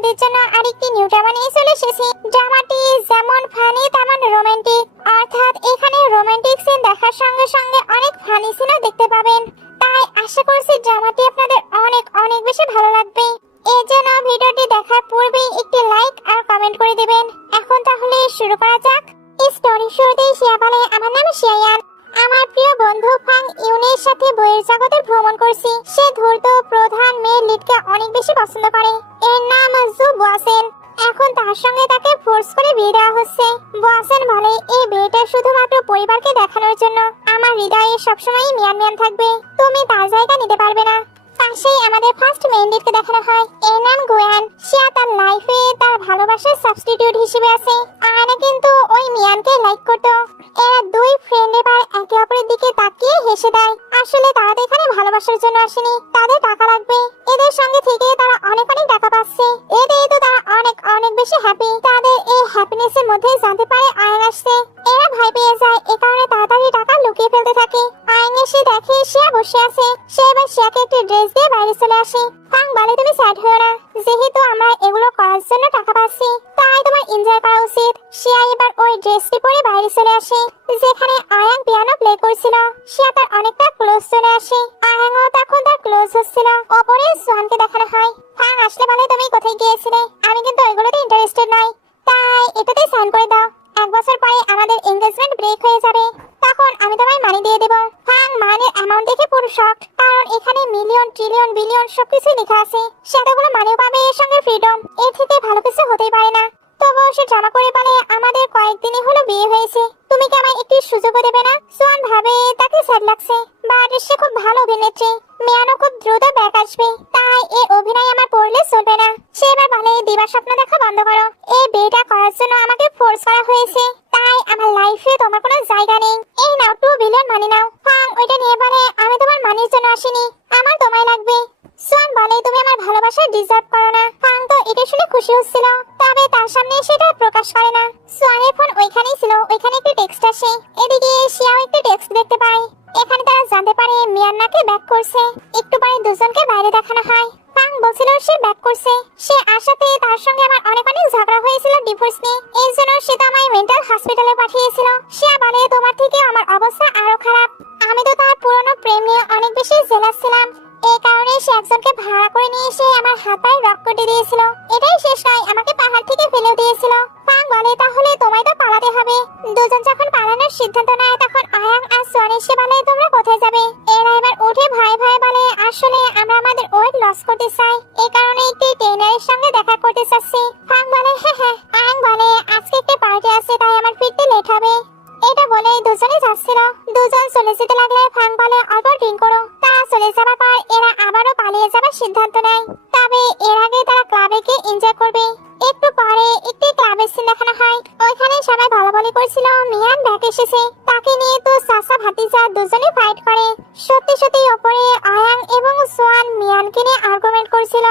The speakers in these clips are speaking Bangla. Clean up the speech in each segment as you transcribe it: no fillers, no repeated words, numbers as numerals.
আপনাদের জন্য আরেকটি নিউ ড্রামা নিয়ে চলে এসেছি। ড্রামাটি যেমন ফানি তেমন রোমান্টিক, অর্থাৎ এখানে রোমান্টিক সিন দেখার সঙ্গে সঙ্গে অনেক ফানি সিনও দেখতে পাবেন। তাই আশা করছি ড্রামাটি আপনাদের অনেক অনেক বেশি ভালো লাগবে। এর জন্য ভিডিওটি দেখার পূর্বেই একটি লাইক আর কমেন্ট করে দেবেন। এখন তাহলে শুরু করা যাক। স্টোরি শুরুতেই শিয়া বলে, আমার নাম শিয়ায়ান। আমার প্রিয় বন্ধু ফাং ইউনের সাথে বইয়ের জগতে ভ্রমণ করছি। সে ধূর্ত প্রধান মেয়ে লিডকে অনেক বেশি পছন্দ করে। এর নাম জু বোয়াসেন। এখন তার সঙ্গে তাকে ফোর্স করে বিয়ে দেওয়া হচ্ছে। বোয়াসেন বলে, এই বিয়েটা শুধুমাত্র পরিবারকে দেখানোর জন্য। আমার হৃদয়ে সবসময় মিয়ান মিয়ান থাকবে, তুমি তার জায়গা নিতে পারবে না। পাশেই আমাদের ফার্স্ট মেইন লিডকে দেখানো হয়। এর নাম গোয়ান। সে তার লাইফে তার ভালোবাসার সাবস্টিটিউট হিসেবে আছে। আয়না কিন্তু ওই মিয়ানকে লাইক করতো। এরা দুই ফ্রেন্ড এবার একে অপরের দিকে তাকিয়ে হেসে দেয়। আসলে তারা তো এখানে ভালোবাসার জন্য আসেনি, তাদের টাকা লাগবে। এদের সঙ্গে থেকে তারা অনেক অনেক টাকা পাচ্ছে। এতেই তো তারা অনেক অনেক বেশি হ্যাপি। তাদের এই হ্যাপিনেসের মধ্যে জানতে পারে আয়ন আসছে। এরা ভয় পেয়ে যায়, এ কারণে তাড়াতাড়ি টাকা লুকিয়ে ফেলতে থাকে। আয়ন এসে দেখে শিয়া বসে আছে। সে এবার শিয়াকে একটি ড্রেস দিয়ে বাইরে চলে আসে। ফাং বলে, তুমি স্যাড হও না, যেহেতু আমরা এগুলো করার জন্য টাকা পাচ্ছি তাই তোমার এনজয় করা উচিত। শিয়া এবার ওই ড্রেসটি পরে বাইরে চলে আসে, যেখানে আয়াং পিয়ানো প্লে করছিল। শিয়া তার অনেকটা ক্লোজ চলে আসে। আয়াংও তখন তার ক্লোজ হচ্ছিল। ওপরে সোয়ানকে দেখানো হয়। ফাং আসলে বলে, তুমি কোথায় গিয়েছিলে? আমি কিন্তু এগুলোতে ইন্টারেস্টেড নই, তাই এটাতেই সাইন করে দাও। 1 বছর পরে আমাদের এনগেজমেন্ট ব্রেক হয়ে যাবে, তখন আমি তোমায় মানি দিয়ে দেব। ফাং মানির অ্যামাউন্ট দেখে পুরো শক, কারণ এখানে মিলিয়ন ট্রিলিয়ন বিলিয়ন সবকিছু লেখা আছে। সে এতগুলো মানিও পাবে, এর সঙ্গে ফ্রিডম, এর থেকে ভালো কিছু হতেই পারে না। তবুও সে ড্রামা করে বলে, আমাদের কয়েকদিনই হলো বিয়ে হয়েছে, তুমি কি আমায় একটি সুযোগও দেবে না? সোয়ান ভাবে তাকে স্যাড লাগছে, বাট সে খুব ভালো অভিনেত্রী, মেয়ানো খুব দ্রুত ব্যাক আসবে, তাই এর অভিনয় আমার পড়লে চলবে না। সে এবার বলে, দিবা স্বপ্ন দেখা বন্ধ করো। এই বিয়েটা করার জন্য আমাকে ফোর্স করা হয়েছে, তাই আমার লাইফে তোমার কোনো জায়গা নেই। এই নাও 2 বিলিয়ন মানি নাও। ফাং ওইটা নিয়ে বলে, আমি তোমার মানির জন্য আসিনি, আমার তোমায় লাগবে। সোয়ান বলে, তুমি আমার ভালোবাসা ডিজার্ভ করো না। ফাং তো এটা শুনে খুশি হচ্ছিল, তবে তার সামনে সেটা প্রকাশ করে না। সোয়ানের ফোন ওইখানেই ছিল, ওইখানে একটি টেক্সট আসে। এদিকে শিয়াও একটি টেক্সট দেখতে পায়। এখানে তারা জানতে পারে মিয়ান নাকি ব্যাক করছে। একটু পরে দুজনকে বাইরে দেখানো হয়। ফাং বলছিল সে ব্যাক করছে। সে আসাতে তার সঙ্গে আমার অনেক অনেক ঝগড়া হয়েছিল ডিভোর্স নিয়ে, এই জন্য সে তো আমায় মেন্টাল হসপিটালে পাঠিয়েছিল। শিয়া বলে, তোমার থেকে আমার অবস্থা আরো খারাপ। আমি তো তার পুরনো প্রেম নিয়ে অনেক বেশি জেলাস ছিলাম, এই কারণে সে একজনকে ভাড়া করে নিয়ে এসে আমার হাত পায়ে রক কেটে দিয়েছিল। এটাই শেষ নয়, আমাকে পাহাড় থেকে ফেলেও দিয়েছিল। ফাং বলে, তাহলে তোমায় তো পালাতে হবে। দুজন যখন পালানোর সিদ্ধান্ত নেয়, তখন আয়াং আর সোয়ান এসে বলে, তোমরা কোথায় যাবে? এরা এবার উঠে ভয়ে ভয়ে বলে, আসলে আমরা আমাদের ওয়েট লস করতে চাই, এই কারণে একটি ট্রেনারের সঙ্গে দেখা করতে চাচ্ছি। ফাং বলে, হ্যাঁ হ্যাঁ। আয়াং বলে, আজকে একটা পার্টি আছে, তাই আমার ফিরতে লেট হবে। এটা বলে দুজনে যাচ্ছিল। দুজন চলে যেতে লাগলে ফাং বলে, অল্প ড্রিঙ্ক করো। তারা চলে যাবার পর এরা আবারও পালিয়ে যাবার সিদ্ধান্ত নেয়, তবে এর আগে তারা ক্লাবে গিয়ে এনজয় করবে। একটু পরে একটি ক্লাবের সিন দেখানো হয়। ওইখানে সবাই বলাবলি করছিল মিয়ান ব্যাক এসেছে, তাকে নিয়ে তো চাচা ভাতিজা দুজনে ফাইট করে। সত্যি সত্যি ওপরে আয়াং এবং সোয়ান মিয়ানকে নিয়ে আর্গুমেন্ট করছিল।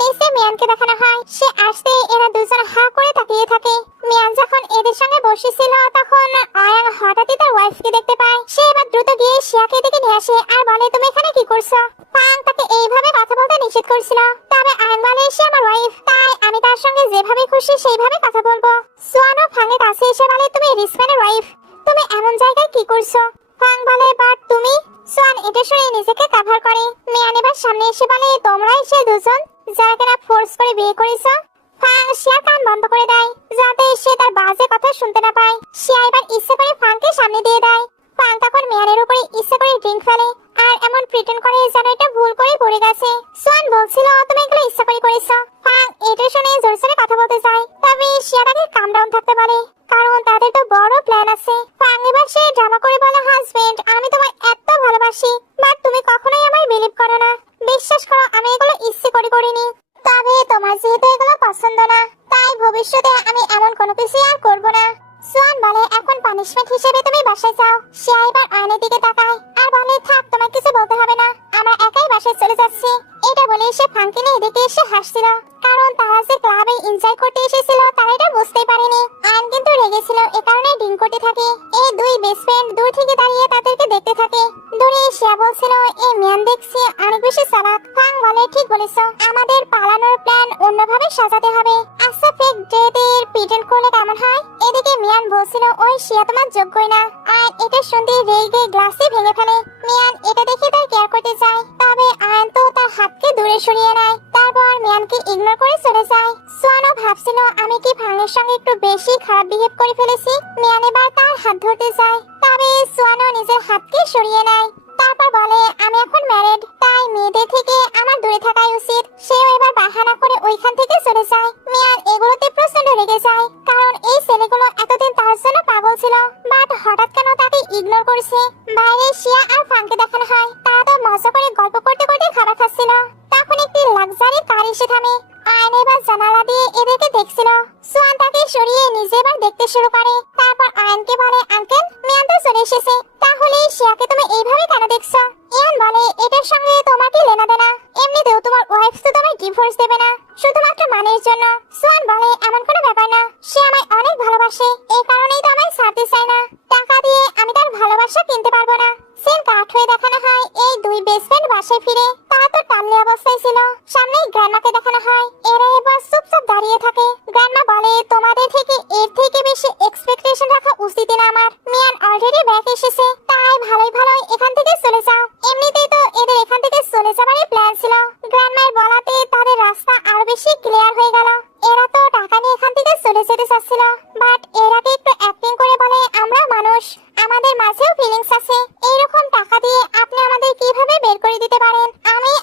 নিচে মিয়ানকে দেখানো হয়। সে আসতে এরা দুজন হা করে তাকিয়ে থাকে। মিয়ান যখন এদের সঙ্গে বসেছিল, তখন আয়াং হঠাৎই তার ওয়াইফকে দেখতে পায়। সে এবার দ্রুত গিয়ে শিয়াকে দিকে নিয়ে আসে আর বলে, তুমি এখানে কি করছো? ফাং তাকে এইভাবে কথা বলতে নিষেধ করছিল, তবে আয়াং বলে, সে আমার ওয়াইফ, তাই আমি তার সঙ্গে যেভাবে খুশি সেইভাবে কথা বলবো। সোয়ানও ফাংয়ের কাছে এসে বলে, তুমি রিসম্যানের ওয়াইফ, তুমি এমন জায়গায় কি করছো? ফাং বলে, বাট তুমি। সোয়ান এটা শুনে নিজেকে কভার করে। মিয়ান এবার সামনে এসে বলে, তোমরাই সে দুজন যারা কিনা ফোর্স করে বিয়ে করেছো। ফাং শিয়ার কান বন্ধ করে দেয়, যাতে সে তার বাজে কথা শুনতে না পায়। শিয়া এবার ইচ্ছে করে ফাংকে সামনে দিয়ে দেয়। ফাং তখন মিয়ানের উপরে ইচ্ছে করে ড্রিঙ্ক ফেলে আর এমন প্রিটেন্ড করে যেন এটা ভুল করে পড়ে গেছে। সোয়ান বলছিল, তুমি এগুলো ইচ্ছে করে করেছো। ফাং এটা শুনে জোর জোরে কথা বলতে চায়, তবে শিয়া তাকে কাম ডাউন থাকতে বলে, কারণ তাদের তো বড় প্ল্যান আছে। ফাং এবার সে ড্রামা করে বলে, হাজবেন্ড, আমি তোমায় এত ভালোবাসি, বাট তুমি কখনোই আমায় বিলিভ করো না। বিশ্বাস করো, আমি এগুলো ইচ্ছে করে করিনি, তবে তোমার যেহেতু এগুলো পছন্দ না, তাই ভবিষ্যতে আমি এমন কোনো কিছু আর করব না। সোয়ান বলে, এখন পানিশমেন্ট হিসেবে তুমি বাসায় যাও। সে এবার আয়নের দিকে তাকায় আর বলে, থাক, তোমার কিছু বলতে হবে না, আমরা একাই বাসায় চলে যাচ্ছি। এটা বলে সে ফাঙ্কি নিয়ে এদিকে এসে হাসছিল, কারণ তারা যে ক্লাবে এনজয় করতে এসেছিল তারা এটা বুঝতেই পারেনি। আয়ন কিন্তু রেগেছিল, এ কারণে ডিং করতে থাকে। এই দুই বেস্ট ফ্রেন্ড দূর থেকে দাঁড়িয়ে তাদেরকে দেখতে থাকে। দূরে শিয়া বলছিল, এই মিয়ান দেখছি অনেক বেশি চালাক। ফাং বলে, ঠিক বলেছো, আমাদের পালানোর প্ল্যান অন্যভাবে সাজাতে হবে। আচ্ছা, ফেক ডেটের প্রিটেন্ড করলে কেমন হয়? এদিকে মিয়ান বলছিল, ওই শিয়া তোমার যোগ্যই না। আয়ন এটা শুনতে রেগে গ্লাসই ভেঙে ফেলে। মিয়ান এটা দেখে তার কেয়ার করতে যায়, তবে আয়ন তো তার হাতকে দূরে সরিয়ে নেয়। তারপর মিয়ানকে ইগনোর করে চলে যায়। সোয়ানও ভাবছিল, আমি কি ফাংয়ের সঙ্গে একটু বেশি খারাপ বিহেভ করে ফেলেছি। মিয়ান এবার তার হাত ধরতে যায়, তবে সোয়ানও নিজের হাতকে সরিয়ে নেয়। তারপর বলে, আমি এখন ম্যারিড, তাই মেয়েদের থেকে আমার দূরে থাকাই উচিত। সেও এবার বাহানা করে ওইখান থেকে চলে যায়। মিয়ান এগুলোতে প্রচন্ড রেগে যায়, কারণ এই ছেলেগুলো এতদিন তার জন্য পাগল ছিল, বাট হঠাৎ কেন তাকে ইগনোর করছে। বাইরে শিয়া আর ফাংকে দেখানো হয়, তারা তো মজা করে গল্প করতে করতে খাবার খাচ্ছিল। তখন একটি লাক্সারি কার এসে থামে। আয়ন এবার জানালা দিয়ে এদেরকে দেখছিল। সোয়ান তাকে সরিয়ে নিজে এবার দেখতে শুরু করে। তারপর আয়নকে বলে, আঙ্কেল, মিয়ান তো চলে এসেছে, তাহলে শিয়াকে তুমি এইভাবে কেন দেখছো? ইয়ান বলে, এটার সঙ্গে তোমার কি লেনা দেনা? এমনিতেও তোমার ওয়াইফ তো তোমায় ডিভোর্স দেবে না, শুধুমাত্র মানের জন্য। সোয়ান বলে, এমন কোনো ব্যাপার না, সে আমায় অনেক ভালোবাসে, এই কারণেই তো আমায় ছাড়তে চায় না। টাকা দিয়ে আমি তার ভালোবাসা কিনতে পারবো না। সিন কাট হয়ে দেখানো হয় এই দুই বেস্ট ফ্রেন্ড বাসায় ফিরে। তারা তো টানলে অবস্থায় ছিল। সামনেই গ্র্যান্ডমাকে দেখানো হয়, এরা এবার চুপচাপ দাঁড়িয়ে থাকে। গ্র্যান্ডমা বলে, তোমাদের থেকে এর থেকে বেশি এক্সপেকটেশন রাখা উচিত না আমার। মিয়ান অলরেডি ব্যাক এসেছে, তাই ভালোই ভালোই এখান থেকে চলে যাও। এমনিতেই তো এদের এখান থেকে চলে যাবারই প্ল্যান ছিল। গ্র্যান্ডমার বলাতে তাদের রাস্তা আরো বেশি ক্লিয়ার হয়ে গেল। এরা তো টাকা নিয়ে এখান থেকে চলে যেতে চাচ্ছিল, বাট এরাকে একটু অ্যাক্টিং করে বলে, আমরা মানুষ, আমাদের মাঝেও ফিলিংস আছে। এইরকম টাকা দিয়ে আপনি আমাদের কিভাবে বের করে দিতে পারেন?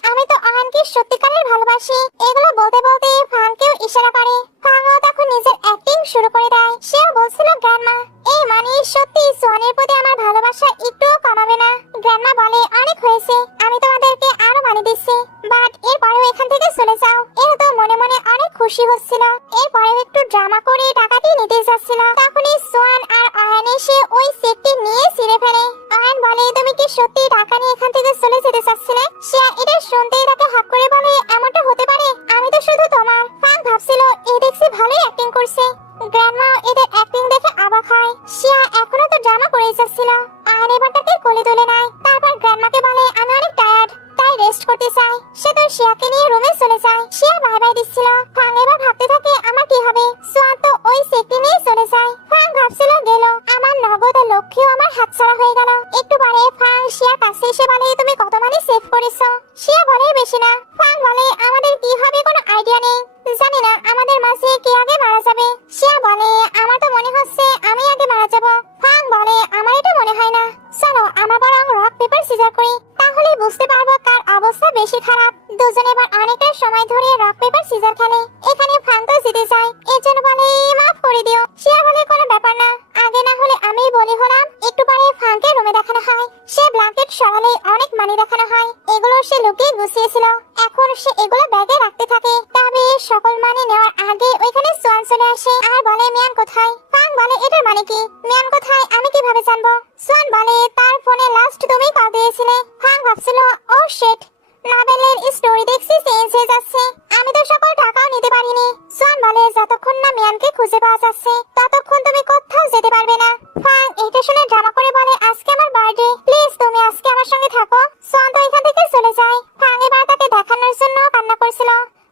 আমি তো আহানকে সত্যিকারের ভালোবাসি। এগুলো বলতে বলতে ফাংকেও ইশারা করে। ফাংও তখন নিজের অ্যাক্টিং শুরু করে দেয়। সেও বলছিল, গ্র্যান্ডমা, এই মানে সত্যি সোয়ানের প্রতি আমার ভালোবাসা একটুও কমাবে না। গ্র্যান্ডমা বলে, অনেক হয়েছে, আমি তোমাদেরকে আরো মানি দিচ্ছি, বাট এরপরেও এখান থেকে চলে যাও। এরা তো মনে মনে অনেক খুশি হচ্ছিল। এরপরে একটু ড্রামা করে টাকাটি নিতে যাচ্ছিল, তখনই সোয়ান আর আয়ন এসে ওই সেটটি নিয়ে ছিঁড়ে ফেলে। আয়ন বলে, তুমি কি সত্যি টাকা নিয়ে এখান থেকে চলে যেতে চাচ্ছিলে? সে এটা শুনতেই তাকে হাত করে বলে, এমনটা হতে পারে? আমি তো শুধু তোমার। ফাং ভাবছিল, এ দেখছি ভালোই অ্যাক্টিং করছে। গ্র্যান্ডমা এদের অ্যাক্টিং দেখে অবাক হয়। শিয়া এখনো তো ড্রামা করে যাচ্ছিল। আয়ন এবার তাকে কোলে তুলে নেয়। তারপর গ্র্যান্ডমাকে বলে, আমি অনেক টায়ার্ড, তাই রেস্ট করতে চাই। সে তো শিয়াকে নিয়ে রুমে চলে যায়। শিয়া বাই বাই দিচ্ছিল। ফাং এবার ভাবতে থাকে, আমার কি হবে? সোয়ান তো ওই সেটটি নিয়ে চলে যায়। ফাং ভাবছিল, গেল আমার নগদ লক্ষ্যেও আমার হাতছাড়া হয়ে গেল। একটু পরে ফাং শিয়ার কাছে এসে বলে, তুমি কত মানি সেভ করেছো? শিয়া বলে, বেশি না। ফাং বলে, আমাদের কি হবে কোনো আইডিয়া নেই, জানি না আমাদের মাঝে কে আগে মারা যাবে। শিয়া বলে, আমার তো মনে হচ্ছে আমি আগে মারা যাব। ফাং বলে, আমার এটা মনে হয় না, চলো আমরা বরং রক পেপার সিজার করি, তাহলে বুঝতে পারবো কার অবস্থা বেশি খারাপ। দুজনে এবার অনেকটা সময় ধরে রক পেপার সিজার খেলে। এখানে ফাং তো জিতে যায়, এর জন্য বলে, মাফ করে দিও। শিয়া বলে, কোনো ব্যাপার না, আগে না হলে আমি বলি হলাম। একটু পরে ফাংকে রুমে দেখানো হয়। সে ব্ল্যাঙ্কেট সরালে অনেক মানি দেখানো হয়। এগুলো সে লুকিয়ে গুছিয়েছিল, এখন সে এগুলো ব্যাগে রাখতে থাকে। তবে সকল মানি নেওয়ার আগে ওইখানে সোয়ান চলে আসে আর বলে, মিয়ান কোথায়? ফাং বলে, এটার মানে কি? মিয়ান কোথায় আমি কিভাবে জানবো? সোয়ান বলে, তার ফোনে লাস্ট তুমি কল দিয়েছিলে। ফাং ভাবছিল, ও শিট, নাভেলের স্টোরি দেখছি চেঞ্জ হয়ে যাচ্ছে, আমি তো সকল টাকাও নিতে পারিনি। সোয়ান বলে, যতক্ষণ না মিয়ানকে খুঁজে পাওয়া যাচ্ছে ততক্ষণ তুমি কোথাও যেতে পারবে না। ফাং এটা শুনে ড্রামা করে বলে, আজকে আমার বার্থডে, প্লিজ তুমি আজকে আমার সঙ্গে থাকো। সোয়ান তো এখান থেকে চলে যায়। ফাং এবার তাকে দেখানোর জন্য কান্না করছিল,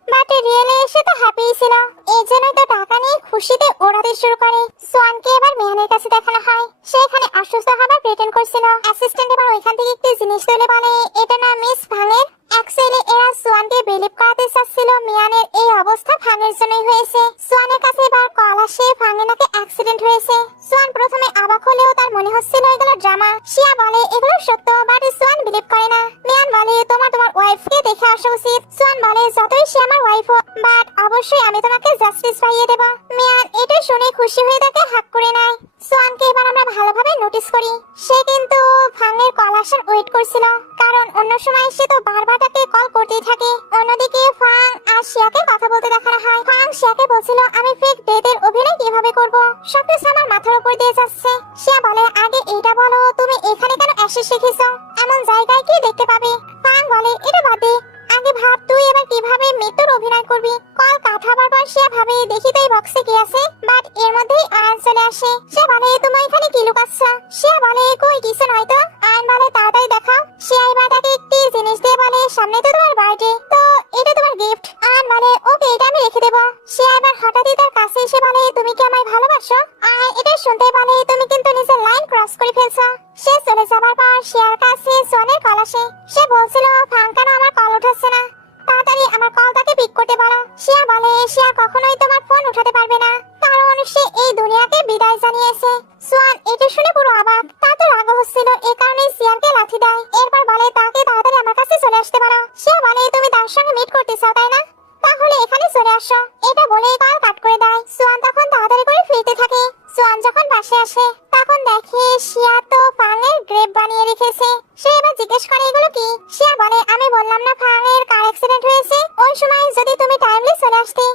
বাট রিয়েলে এসে তো হ্যাপি ছিল। এই জন্যই তো টাকা নিয়ে খুশিতে ওড়াতে শুরু করে। সোয়ানকে এবার মেহানের কাছে দেখানো হয়। সে এখানে অসুস্থ হবার প্রিটেন্ড করছিল। অ্যাসিস্ট্যান্ট এবার ওইখান থেকে একটি জিনিস তুলে বলে, এটা না মিস ভাঙের। অ্যাকচুয়ালি এরা সোয়ানকে বিলিভ করাতে চাচ্ছিল মিয়ানের এই অবস্থা ভাঙের জন্যই হয়েছে। সোয়ানের কাছে এবার কল আসে ভাঙের নাকি অ্যাক্সিডেন্ট হয়েছে। সোয়ান প্রথমে অবাক হলেও তার মনে হচ্ছিল এগুলো ড্রামা। শিয়া বলে, এগুলো সত্য, বাট সোয়ান বিলিভ করে না। মিয়ান বলে, তোমার ওয়াইফকে দেখে আসা উচিত। সোয়ান বলে, যতই সে আমার ওয়াইফ হোক, বাট অবশ্যই আমি তোমাকে জাস্টিস পাইয়ে দেব। মিয়ান এটা শুনে খুশি হয়ে তাকে হাত করে নেয়। সোয়ানকে এবার আমরা ভালোভাবে নোটিস করি। সে কিন্তু ভাঙের কল আসার ওয়েট করছিল, কারণ অন্য সময় সে তো বারবার তাকে কল করতেই থাকে। অন্যদিকে ফাং আর শিয়াকে কথা বলতে দেখানো হয়। ফাং শিয়াকে বলছিল, আমি ফেক ডেটের অভিনয় কিভাবে করব, সবকিছু আমার মাথার উপর দিয়ে যাচ্ছে। শিয়া বলে, আগে এটা বলো, তুমি এখানে কেন এসে শিখেছো? এমন জায়গায় কি দেখতে পাবে? ফাং বলে, এটা বাদ দে, আগে ভাব তুই এভাবে মৃত্যুর অভিনয় করবি। কল কাট হবার পর সে ভাবে দেখি তো এই বক্সে কি আছে, বাট এর মধ্যেই আয়ন চলে আসে। সে বলে তুমি এখানে কি লুকাচ্ছ? সে বলে কই কিছু নয় তো। আয়ন বলে তাড়াতাড়ি দেখাও। সে এবার তাকে একটি জিনিস দিয়ে বলে সামনে তো তোমার বার্থডে, তো এটা তোমার গিফট। আয়ন বলে ওকে এটা আমি রেখে দেবো। সে এবার হঠাৎই তার কাছে এসে বলে তুমি কি আমায় ভালোবাসো? আয়ন এটা শুনতে বলে তুমি কিন্তু নিজের লাইন ক্রস করে ফেলছো। সে চলে যাবার পর শিয়ার কাছে সোয়ানের কল আসে। সে বলছিল ফাঙ্কানো আমার কল উঠাচ্ছে না, তাড়াতাড়ি আমার কলটাকে পিক করতে বলো। শিয়া বলে শিয়া কখনোই তোমার ফোন উঠাতে পারবে না, কারণ সে এই দুনিয়াকে বিদায় জানিয়েছে। সোয়ান এটা শুনে পুরো অবাক, তার তো রাগ হচ্ছিল, এই কারণে শিয়ারকে লাথি দেয়। এরপর বলে তাকে তাড়াতাড়ি আমার কাছে চলে আসতে বলো। শিয়া বলে তুমি তার সঙ্গে মিট করতে চাও তাই না, তাহলে এখানে চলে আসো। এটা বলে কল কাট করে দেয়। সোয়ান তখন তাড়াতাড়ি করে ফিরতে থাকে। সোয়ান যখন পাশে আসে তখন দেখে শিয়া তো ফাঙের গ্রেপ বানিয়ে রেখেছে। সে এবার জিজ্ঞেস করে এগুলো কি? শিয়া বলে আমি বললাম না ফাঙের কার অ্যাক্সিডেন্ট হয়েছে, ওই সময় যদি তুমি টাইমলি চলে আসতে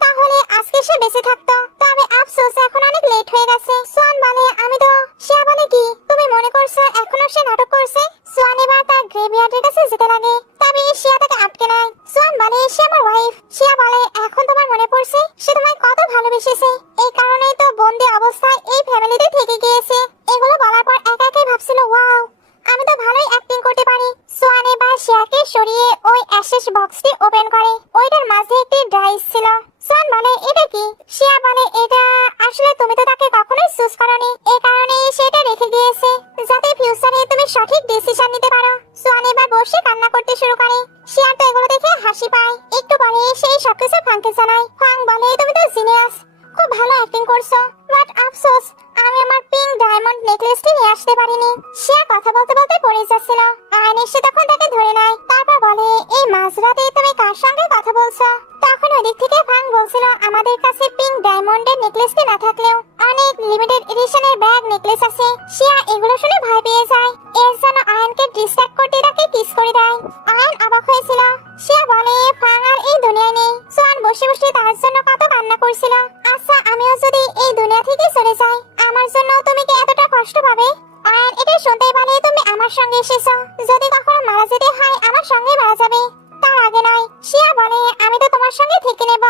তাহলে আজকে সে বেঁচে থাকতো, তবে আফসোস এখন অনেক লেট হয়ে গেছে। সোয়ান বলে আমি তো। শিয়া বলে কি তুমি মনে করছো এখনো সে নাটক করছে? সোয়ান এবার তার গ্রেভইয়ার্ডের কাছে যেতে লাগে, তবে শিয়া তাকে আটকে নেয়। সোয়ান বলে সে আমার ওয়াইফ। শিয়া বলে এখন তোমার মনে পড়ছে সে তোমায় কত ভালোবেসেছে, এই কারণেই তো বন্দি অবস্থায় এই ফ্যামিলিতে থেকে গিয়েছে। এগুলো বলার পর একা একাই ভাবছিল ওয়াও আমি তো ভালোই অ্যাক্টিং করতে পারি। সোয়ান এবার শিয়াকে সরিয়ে ওই অ্যাশেস বক্সটি ওপেন করে, ওইটার মাঝে একটি ডাইস ছিল। সোয়ান বলে এটা কি? শিয়া বলে এটা আসলে তুমি তো তাকে কখনোই চুজ করনি, এই কারণে সেটা রেখে গিয়েছে যাতে ফিউচারে তুমি সঠিক ডিসিশন নিতে পারো। সোয়ান এবার বসে কান্না করতে শুরু করে। শিয়ার তো এগুলো দেখে হাসি পায়, একটু পরে সেই সবকিছু ফাংকে জানায়। ফাং বলে তুমি তো জিনিয়াস, খুব ভালো অ্যাক্টিং করছো, বাট আফসোস আমি আমার পিঙ্ক ডায়মন্ড নেকলেসটি নিয়ে আসতে পারিনি। শিয়া কথা বলতে বলতে পড়ে যাচ্ছিল। আয়ন এসে তখন তাকে ধরে নেয়, তারপর বলে এই মাঝরাতে তুমি কার সঙ্গে কথা বলছো? তখন ওদিক থেকে ফাং বলছিল আমাদের কাছে পিঙ্ক ডায়মন্ডের নেকলেসটি না থাকলেও অনেক লিমিটেড এডিশনের ব্যাগ নেকলেস আছে। শিয়া এগুলো শুনে ভয় পেয়ে যায়, এর জন্য আয়নকে ডিস্ট্রাক্ট করতে তাকে কিস করে দেয়। আয়ন অবাক হয়েছিল। শিয়া বলে ফাং আর এই দুনিয়ায় নেই। সোয়ান বসে বসে তার জন্য কত কান্না করছিল। আচ্ছা আমিও যদি এই দুনিয়া থেকে চলে যাই আমার জন্য তুমি কি এতটা কষ্ট পাবে? আয়ন এটা শুনতেই বলে তুমি আমার সঙ্গে এসেছো, যদি কখনো মারা যেতে হয় আমার সঙ্গে মারা যাবে, তার আগে নয়। শিয়া বলে আমি তো তোমার সঙ্গে থেকে নেব,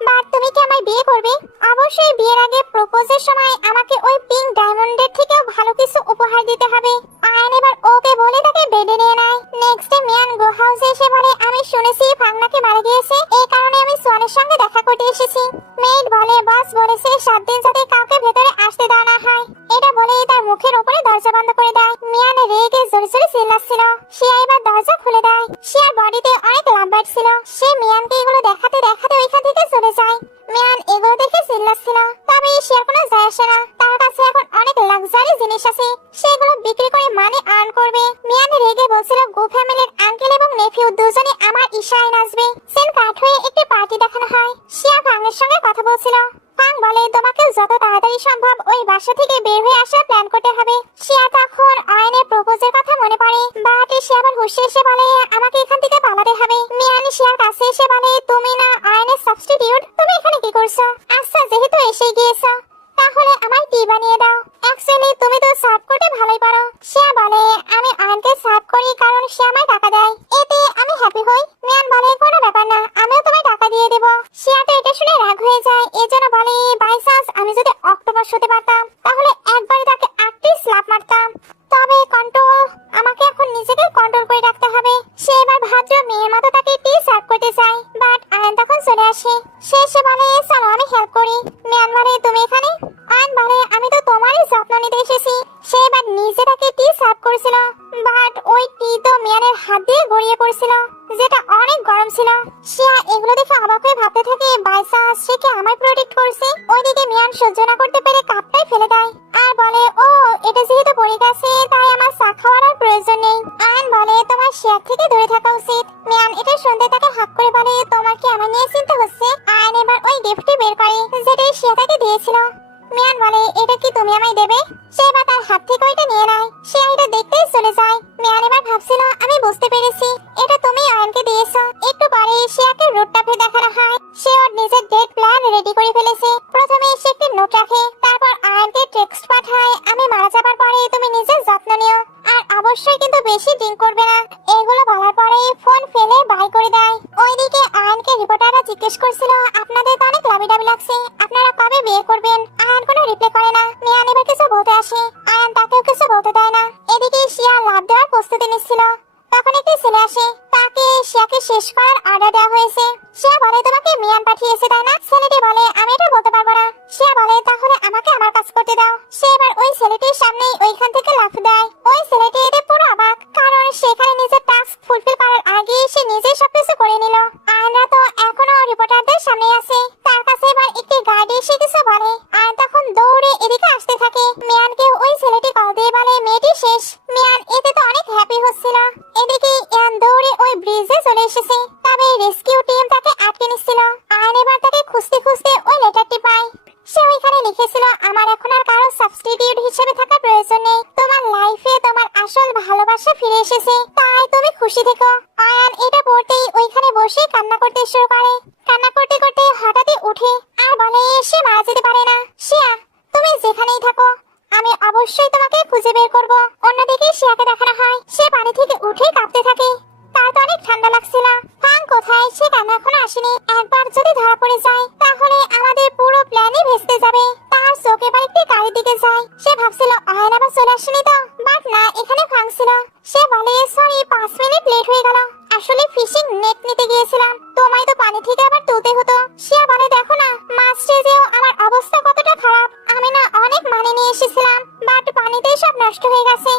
বাট তুমি কি আমায় বিয়ে করবে? অবশ্যই বিয়ের আগে প্রপোজের সময় আমাকে ওই পিঙ্ক ডায়মন্ডের থেকেও ভালো কিছু উপহার দিতে হবে। আয়ন এবার ওকে বলে তাকে বেডে নিয়ে নেয়। নেক্সট ডে মিয়ান গো হাউসে এসে বলে আমি শুনেছি ফাংনাকে মারা গিয়েছে, এই কারণে আমি সোয়ানের সঙ্গে দেখা করতে এসেছি। মেড বলে বস বলেছে 7 দিন যাতে কাউকে ভেতরে আসতে দেওয়া না হয়। এটা বলে তার মুখের উপরে দরজা বন্ধ করে দেয়। মিয়ান রেগে জোরে জোরে চিল্লাচ্ছিল। শিয়া এবার দরজা খুলে দেয়। শিয়ার বডিতে অনেক লাম্বার ছিল। সে মিয়ানকে এগুলো দেখাতে দেখাতে ওইখান থেকে চলে যায়। মিয়ান এগুলো দেখে চিল্লাচ্ছিল, তবে শিয়ার কোনো যায় আসে না, তার কাছে এখন অনেক লাক্সারি জিনিস আছে, সেগুলো বিক্রি করে মানি আর্ন করবে। মিয়ান রেগে বলছিল গো ফ্যামিলির আঙ্কেল এবং নেফিউ দুজনে আমার ইশারায় নাচবে। সেন কাট হয়ে একটি পার্টি দেখানো হয়। শিয়া ফাংয়ের সঙ্গে কথা বলছিল। ফাং বলে তোমাকে যত তাড়াতাড়ি সম্ভব ওই বাসা থেকে বের হয়ে আসার প্ল্যান করতে হবে। শিয়া তখন আয়নের প্রপোজের কথা মনে পড়ে, বাট সে আবার হুঁশে এসে বলে আমাকে এখান থেকে পালাতে হবে। মিয়ান শিয়ার কাছে এসে বলে তুমি না আয়নের সাবস্টিটিউট, তুমি এখানে কি করছো? আচ্ছা যেহেতু এসে গিয়েছো তাহলে আমায় টি বানিয়ে দাও, অ্যাকচুয়ালি তুমি তো সার্ভ করতে ভালোই পারো। শিয়া বলে আমি আয়নকে সার্ভ করি কারণ সে আমায় টাকা দেয়, এতে আমি হ্যাপি হই। মিয়ান বলে কোনো ব্যাপার না, আমিও তোমায় টাকা দিয়ে দেবো। শিয়া তো এটা শুনে রাগ হয়ে যায়, এজন্য বলে বাই চান্স আমি যদি অক্টোপাস হতে পারতাম তাহলে একবারে তাকে 8টি স্ল্যাপ মারতাম, তবে কন্ট্রোল আমাকে এখন নিজেকে কন্ট্রোল করে রাখতে হবে। সে এবার ভাদ্র মেয়ের মতো তাকে টি সার্ভ করতে চায়, বাট আয়ন তখন চলে আসে। সে এসে বলে চলো আমি হেল্প করি। মিয়ান বলে তুমি এখানে? আয়ন বলে আমি তো তোমারই যত্ন নিতে এসেছি। সে এবার নিজে তাকে টি সার্ভ করেছিল, বাট ওই টি তো মিয়ানের হাত দিয়ে গড়িয়ে পড়ছিল, যেটা অনেক গরম ছিল। শিয়া এগুলো দেখে অবাক হয়ে ভাবতে থাকে বাই চান্স সে কি আমায় প্রোটেক্ট করছে। ওইদিকে মিয়ান সহ্য না করতে পেরে কাপটাই ফেলে দেয় আর বলে ও এটা যেহেতু পড়ে গেছে তাই আমার চা খাওয়ার আর প্রয়োজন নেই। আয়ন বলে তোমার শিয়ার থেকে দূরে থাকা উচিত। মিয়ান এটা শুনতে তাকে হাক করে বলে তোমার কি আমার নিয়ে চিন্তা হচ্ছে? আয়ন এবার ওই গিফটটি বের করে যেটা শিয়া তাকে দিয়েছিল। মিয়ান বলে এটা কি তুমি আমায় দেবে? সে এবার তার হাত থেকে ওইটা নিয়ে নেয়। সে এটা দেখতেই চলে যায়। মিয়ান এবার ভাবছিল আমি বুঝতে পেরেছি এটা তুমি আয়নকে দিয়েছো। একটু পরে শিয়াকে রুটটা ফেলে দেখানো হয়। সে ওর নিজের ডেট প্ল্যান রেডি করে ফেলেছে। প্রথমে সে একটি নোট রাখে, তারপর আয়নকে টেক্সট পাঠায় আমি মারা যাবার পরে তুমি নিজের যত্ন জিজ্ঞেস করছিল আপনাদের তো অনেক লাভিডাবি লাগছে, আপনারা কবে বিয়ে করবেন। আয়ান কোনো রিপ্লাই করে না। মিয়ান এবার কিছু বলতে আসে, আয়ান তাকেও কিছু বলতে দেয় না। এদিকে শিয়া লাভ দেওয়ার প্রস্তুতি নিচ্ছিল, তখন একটি ছেলে আসে। তাকে শিয়াকে শেষ করার অর্ডার দেওয়া হয়েছে। শিয়া বলে তোমাকে মিয়ান পাঠিয়েছে তাই না? ছেলেটি বলে আমি এটা বলতে পারবো না। শিয়া বলে তাহলে আমাকে আমার কাজ করতে দাও। সে এবার ওই ছেলেটির সামনেই ওইখান থেকে লাফ দেয়। ওই ছেলেটি এতে পুরো অবাক, কারণ সেখানে নিজের টাস্ক ফুলফিল করার আগে সে নিজেই সবকিছু করে নিল। আয়না তো এখনো রিপোর্টারদের সামনে আছে। তার কাছে এবার একটি গার্ড এসে কিছু বলে। আয়ন তখন দৌড়ে এদিকে আসতে থাকে। মিয়ানকে ওই ছেলেটি কল দিয়ে বলে মেয়েটি শেষ। মিয়ান এতে তো অনেক হ্যাপি হচ্ছিল। এদিকে ইয়ান দৌড়ে ওই ব্রিজে চলে এসেছে, তবে রেস্কিউ টিম তাকে আটকে নিচ্ছিল। আয়ন এবার তাকে খুঁজতে খুঁজতে ওই লেটারটি পায়। সে ওইখানে লিখেছিল আমার এখন আর কারো সাবস্টিটিউট হিসেবে থাকার প্রয়োজন নেই। তোমার লাইফে তোমার আসল ভালোবাসা ফিরে এসেছে, তাই তুমি খুশি থেকো। আয়ান এটা পড়তেই ওইখানে বসে কান্না করতে শুরু করে। কান্না করতে করতে হঠাৎই উঠে আর বলে সে মারা যেতে পারে না। শিয়া তুমি যেখানেই থাকো আমি অবশ্যই তোমাকে খুঁজে বের করব। অন্যদিকে শিয়াকে দেখানো হয় সে পানি থেকে উঠে কাঁপতে থাকে। তার তো অনেক ঠান্ডা লাগছিল। ফাং কোথায় সে কেন এখনো আসেনি? একবার যদি ধরা পড়ে যায় তাহলে আমাদের পুরো প্ল্যানই ভেস্তে যাবে। তার চোখ এবার একটি গাড়ির দিকে যায়। সে ভাবছিল আয়ন আবার চলে আসেনি তো, বাট না, এখানে ফাং ছিল। সে বলে সরি 5 মিনিট লেট হয়ে গেল, আসলে ফিশিং নেট নিতে গিয়েছিলাম, তোমায় তো পানি থেকে আবার তুলতে হতো। শিয়া বলে দেখো না মাছ স্টেজেও আমার অবস্থা কতটা খারাপ, আমি না অনেক মানি নিয়ে এসেছিলাম, বাট পানিতেই সব নষ্ট হয়ে গেছে,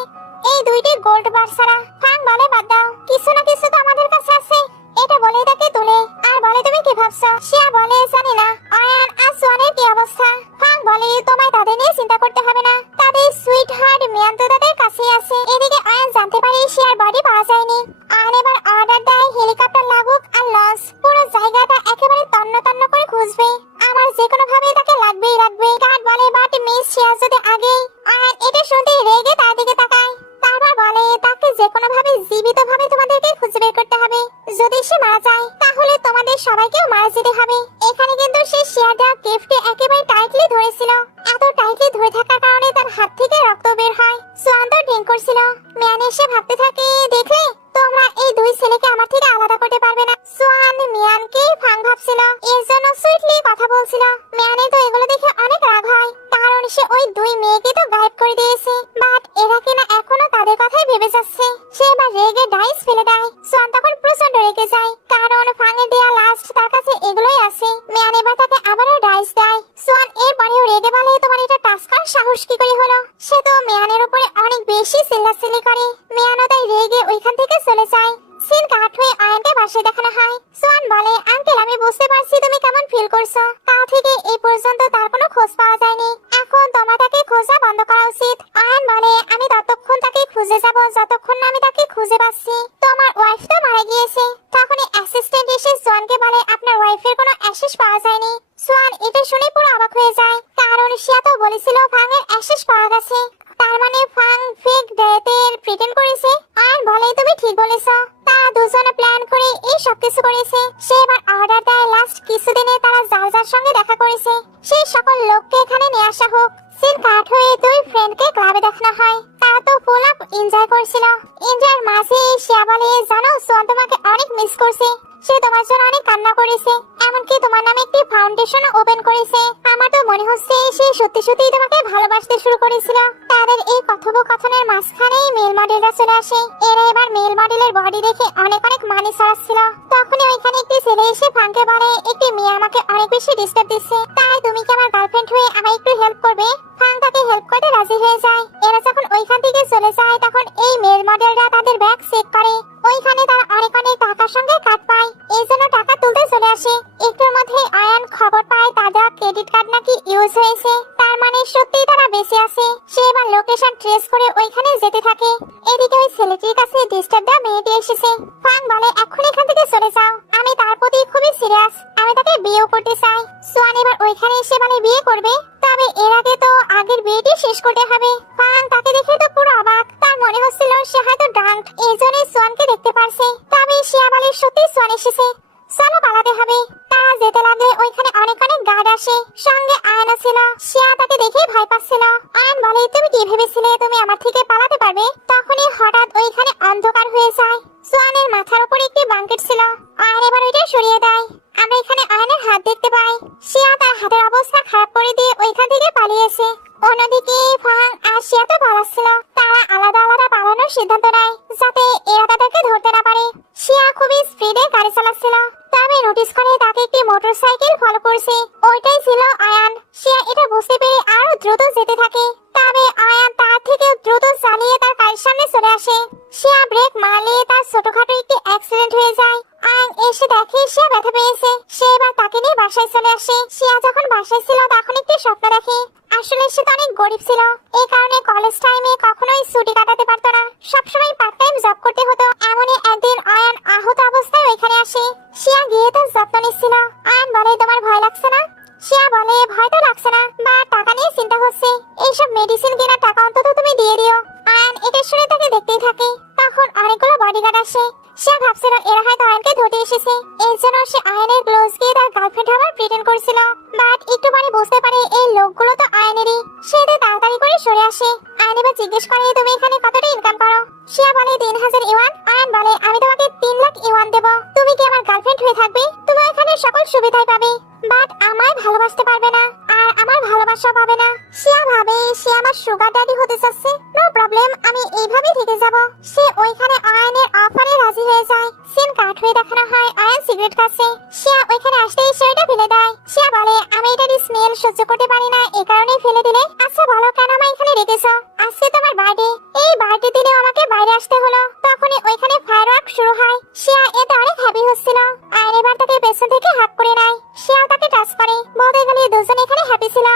এই 2টি গোল্ড বার ছাড়া। ফাং বলে বাদ দাও, কিছু না কিছু তো আমাদের কাছে আছে। এটা বলে তাকে তুলে আর বলে তুমি কি ভাবছো? শিয়া বলে জানি না। আয়ান আর সোয়ানের কি অবস্থা? ফাং বলে তোমায় তাদের নিয়ে চিন্তা করতে হবে না, তাদের সুইট হার্ট মিয়ান তো তাদের কাছেই আছে। এদিকে আয়ান জানতে পারে শিয়ার বডি পাওয়া যায়নি। আয়ান এবার অর্ডার দেয় হেলিকপ্টার লাগুক আর লঞ্চ, পুরো জায়গাটা একেবারে তন্ন তন্ন করে খুঁজবে। আমার যে কোনো ভাবে তাকে লাগবেই লাগবে। গার্ড বলে বাট মিস শিয়া যদি আগেই। আয়ান এটা শুনতে রেগে তার দিকে তাকায়, তারপর বলে তাকে যে কোনো ভাবে জীবিত ভাবে তোমাদেরকে খুঁজে বের করতে হবে। যদি সে মারা যায় তাহলে তোমাদের সবাইকেও মারা যেতে হবে। এখানে কিন্তু সে শিয়া দেওয়া গিফটে একেবারে টাইটলি ধরেছিল। এত টাইটলি ধরে থাকার কারণে তার হাত থেকে রক্ত বের হয়। সোয়ান তো ড্রিঙ্ক করছিল। মিয়ান এসে ভাবতে থাকে দেখলে তোমরা এই 2 ছেলেকে আমার থেকে আলাদা করতে পারবে না। সোয়ান মিয়ানকে ফাং ভাবছিল, এর জন্য সুইটলি কথা বলছিল। মিয়ানের তো এগুলো দেখে অনেক রাগ হয়, কারণ সে ওই 2 মেয়েকে তো গায়েব করে দিয়েছে, বাট এরা কিনা এখনো তাদের কথাই ভেবে যাচ্ছে। সে এবার রেগে ডাইস ফেলে দেয়। সোয়ান তখন প্রচন্ড রেগে যায়, কারণ ফাংয়ের দেয়া লাস্ট তার কাছে এগুলোই আছে। মিয়ান এবার তাকে আবারও ডাইস দেয়। সোয়ান এরপরেও রেগে বলে তোমার এটা টাচ করার সাহস কি করে হলো? সে তো মিয়ানের উপরে অনেক বেশি চিল্লাচিল্লি করে। মিয়ানও তাই রেগে ওইখান থেকে চলে যায়। সিন কাট হয়ে আয়ানকে বাসায় দেখানো হয়। সোয়ান বলে আঙ্কেল আমি বুঝতে পারছি তুমি কেমন ফিল করছো, তা থেকে এই পর্যন্ত তার কোনো খোঁজ পাওয়া যায়নি, এখন তোমার তাকে খোঁজা বন্ধ করা উচিত। আয়ান বলে আমি ততক্ষণ তাকে খুঁজে যাব যতক্ষণ না আমি তাকে খুঁজে পাচ্ছি। তোমার ওয়াইফ তো মারা গিয়েছে। তখনই অ্যাসিস্ট্যান্ট এসে সোয়ানকে বলে আপনার ওয়াইফের কোনো অ্যাশেস পাওয়া যায়নি। সোয়ান এটা শুনে পুরো অবাক হয়ে যায়, কারণ শিয়া তো বলেছিল ফাংয়ের অ্যাশেস পাওয়া গেছে, তার মানে ফাং ফেক ডেথের প্রিটেন্ড করেছে। আয়ান বলে তুমি ঠিক বলেছো, তারা দুজনে প্ল্যান করে এই সব কিছু করেছে। সে এবার অর্ডার দেয় লাস্ট কিছুদিনে তারা যার যার সঙ্গে দেখা করেছে সেই সকল লোককে এখানে নিয়ে আসা হোক। সিন কাট হয়ে 2 ফ্রেন্ডকে ক্লাবে দেখানো হয়। তারা তো ফুল আপ এনজয় করছিল। এনজয়ের মাঝে শিয়া বলে জানো সোয়ান তোমাকে অনেক মিস করছে, সে তোমার জন্য অনেক কান্না করেছে, এমনকি তোমার নামে একটি ফাউন্ডেশন ওপেন করেছে। আমার তো মনে হচ্ছে সে সত্যি সত্যি তোমাকে ভালোবাসতে শুরু করেছিল। তাদের এই কথোপকথনের মাঝখানেই মেল মডেলরা চলে আসে। এরা এবার মেল মডেলের বডি দেখে অনেক অনেক মানি ছড়াচ্ছিল। তখনই ওইখানে একটি ছেলে এসে ফাংকে বলে একটি মেয়ে আমাকে অনেক বেশি ডিস্টার্ব দিচ্ছে, তাই তুমি কি আমার গার্লফ্রেন্ড হয়ে আমায় একটু হেল্প করবে? ফাং তাকে হেল্প করতে রাজি হয়ে যায়। এরা যখন ওইখান থেকে চলে যায় তখন এই মেল মডেলরা তাদের ব্যাগ চেক করে। ওইখানে তারা অনেক অনেক টাকার সঙ্গে কাট পায়, এই জন্য টাকা তুলতে চলে আসে। একটুর মধ্যে আয়ান খবর পায় তাদের ক্রেডিট কার্ড নাকি ইউজ হয়েছে, তার মানে সত্যিই তারা বেঁচে আছে। সে এবার লোকেশন ট্রেস করে ওইখানে যেতে থাকে। এদিকে ওই ছেলেটির কাছে ডিস্টার্ব দেওয়া মেয়েটি এসেছে। ফাং বলে এখন এখান থেকে চলে যাও, আমি তার প্রতি খুবই সিরিয়াস, আমি তাকে বিয়েও করতে চাই। সোয়ান এবার ওইখানে এসে মানে বিয়ে করবে, তবে এর আগে তো আগের বিয়েটি শেষ করতে হবে। ফাং তাকে দেখে তো পুরো অবাক, তার মনে হচ্ছিল সে হয়তো ড্রাঙ্ক, এই জন্যই সোয়ানকে দেখতে পারছে। তবে শিয়া বলে সত্যি সোয়ান এসেছে, চলো পালাতে হবে। তারা যেতে লাগলে ওইখানে অনেক অনেক গার্ড আসে, সঙ্গে আয়না ছিল। শিয়া তাকে দেখে ভয় পাচ্ছিল। আয়ন বলে তুমি কি ভেবেছিলে তুমি আমার থেকে পালাতে পারবে? তখনই হঠাৎ ওইখানে অন্ধকার হয়ে যায়। সোয়ানের মাথার উপর একটি ব্ল্যাঙ্কেট ছিল। আয়ন এবার ওইটা সরিয়ে দেয়। আমরা এখানে হাত দেখতে পায়। শিয়া তার হাতের অবস্থা খারাপ করে দিয়ে ওইখান থেকে পালিয়েছে। অন্যদিকে ফাং আর শিয়া তো পালাচ্ছিল। তারা আলাদা আলাদা পালানোর সিদ্ধান্ত নেয় যাতে এরা তাদেরকে ধরতে না পারে। শিয়া খুবই স্পিডে গাড়ি চালাচ্ছিল, তবে নোটিস করে তাকে একটি মোটরসাইকেল ফলো করছে। ওইটাই ছিল আয়ান। শিয়া এটা বুঝতে পেরে আরো দ্রুত যেতে থাকে, তবে আয়ান তার থেকে দ্রুত চালিয়ে তার গাড়ির সামনে চলে আসে। শিয়া ব্রেক মারলে তার ছোটখাটো একটি অ্যাক্সিডেন্ট হয়ে যায়। আয়ান এসে দেখে শিয়া ব্যথা পেয়েছে। সে এবার তাকে নিয়ে বাসায় চলে আসে। শিয়া যখন বাসায় ছিল তখন একটি স্বপ্ন দেখে। আসলে সে তো অনেক গরিব ছিল, এই কারণে কলেজ টাইমে কখনোই ছুটি কাটাতে পারতো না, সবসময় পার্ট টাইম জব করতে হতো। এমনই একদিন আয়ান আহত অবস্থায় ওইখানে আসে। শিয়া গিয়ে তার যত্ন নিচ্ছিল। আয়ান বলে, তোমার ভয় লাগছে না? শিয়া বলে, ভয় তো লাগছে না, বা টাকা নিয়ে চিন্তা হচ্ছে। এইসব মেডিসিন কেনার টাকা অন্তত তুমি দিয়ে দিও। আয়ান এটা শুনে তাকে দেখতেই থাকে। তখন অনেকগুলো বডিগার্ড আসে। শিয়া ভাবছিল এরা হয়তো আয়ানকে ধরতে এসেছে, এর জন্য সে আয়ানের ক্লোজ গিয়ে তার গার্লফ্রেন্ড হওয়ার প্রিটেন্ড করছিল। বাট একটু পরে বুঝতে পারে এই লোকগুলো তো আয়ানেরই। সে তাড়াতাড়ি করে সরে আসে। আয়ান এবার জিজ্ঞেস করে, তুমি এখানে কতটা ইনকাম করো? শিয়া বলে, 3000 ইউয়ান। আয়ান বলে, আমি তোমাকে 3 লাখ ইউয়ান দেব, তুমি কি আমার গার্লফ্রেন্ড হয়ে থাকবে? তুমি এখানে সকল সুবিধাই পাবে, বাট আমায় ভালোবাসতে পারবে না, আর আমার ভালোবাসা পাবে না। শিয়া ভাবে সে আমার সুগার ড্যাডি হতে চাচ্ছে। নো প্রবলেম, আমি এইভাবেই থেকে যাব। সে ওইখানে আয়ানের অফারে রাজি হয়ে যায়। সিন কাট হয়ে দেখানো হয় আয়ান সিগারেট খাচ্ছে। শিয়া ওইখানে আসতেই সে ওইটা ফেলে দেয়। শিয়া বলে, আমি এটার স্মেল সহ্য করতে পারি না, এই কারণেই ফেলে দিলে। আচ্ছা বলো, কেন আমায় এখানে রেখেছো? আজকে তোমার বার্থডে, এই বার্থডে দিনেও আমাকে বাইরে আসতে হলো। তখনই ওইখানে ফায়ারওয়ার্ক শুরু হয়। শিয়া এতে অনেক হ্যাপি হচ্ছিল। আয়ান এবার তাকে পেছন থেকে হাত করে নেয়। শিয়াও তাকে টাচ করে। বলতে গেলে দুজন এখানে হ্যাপি ছিল।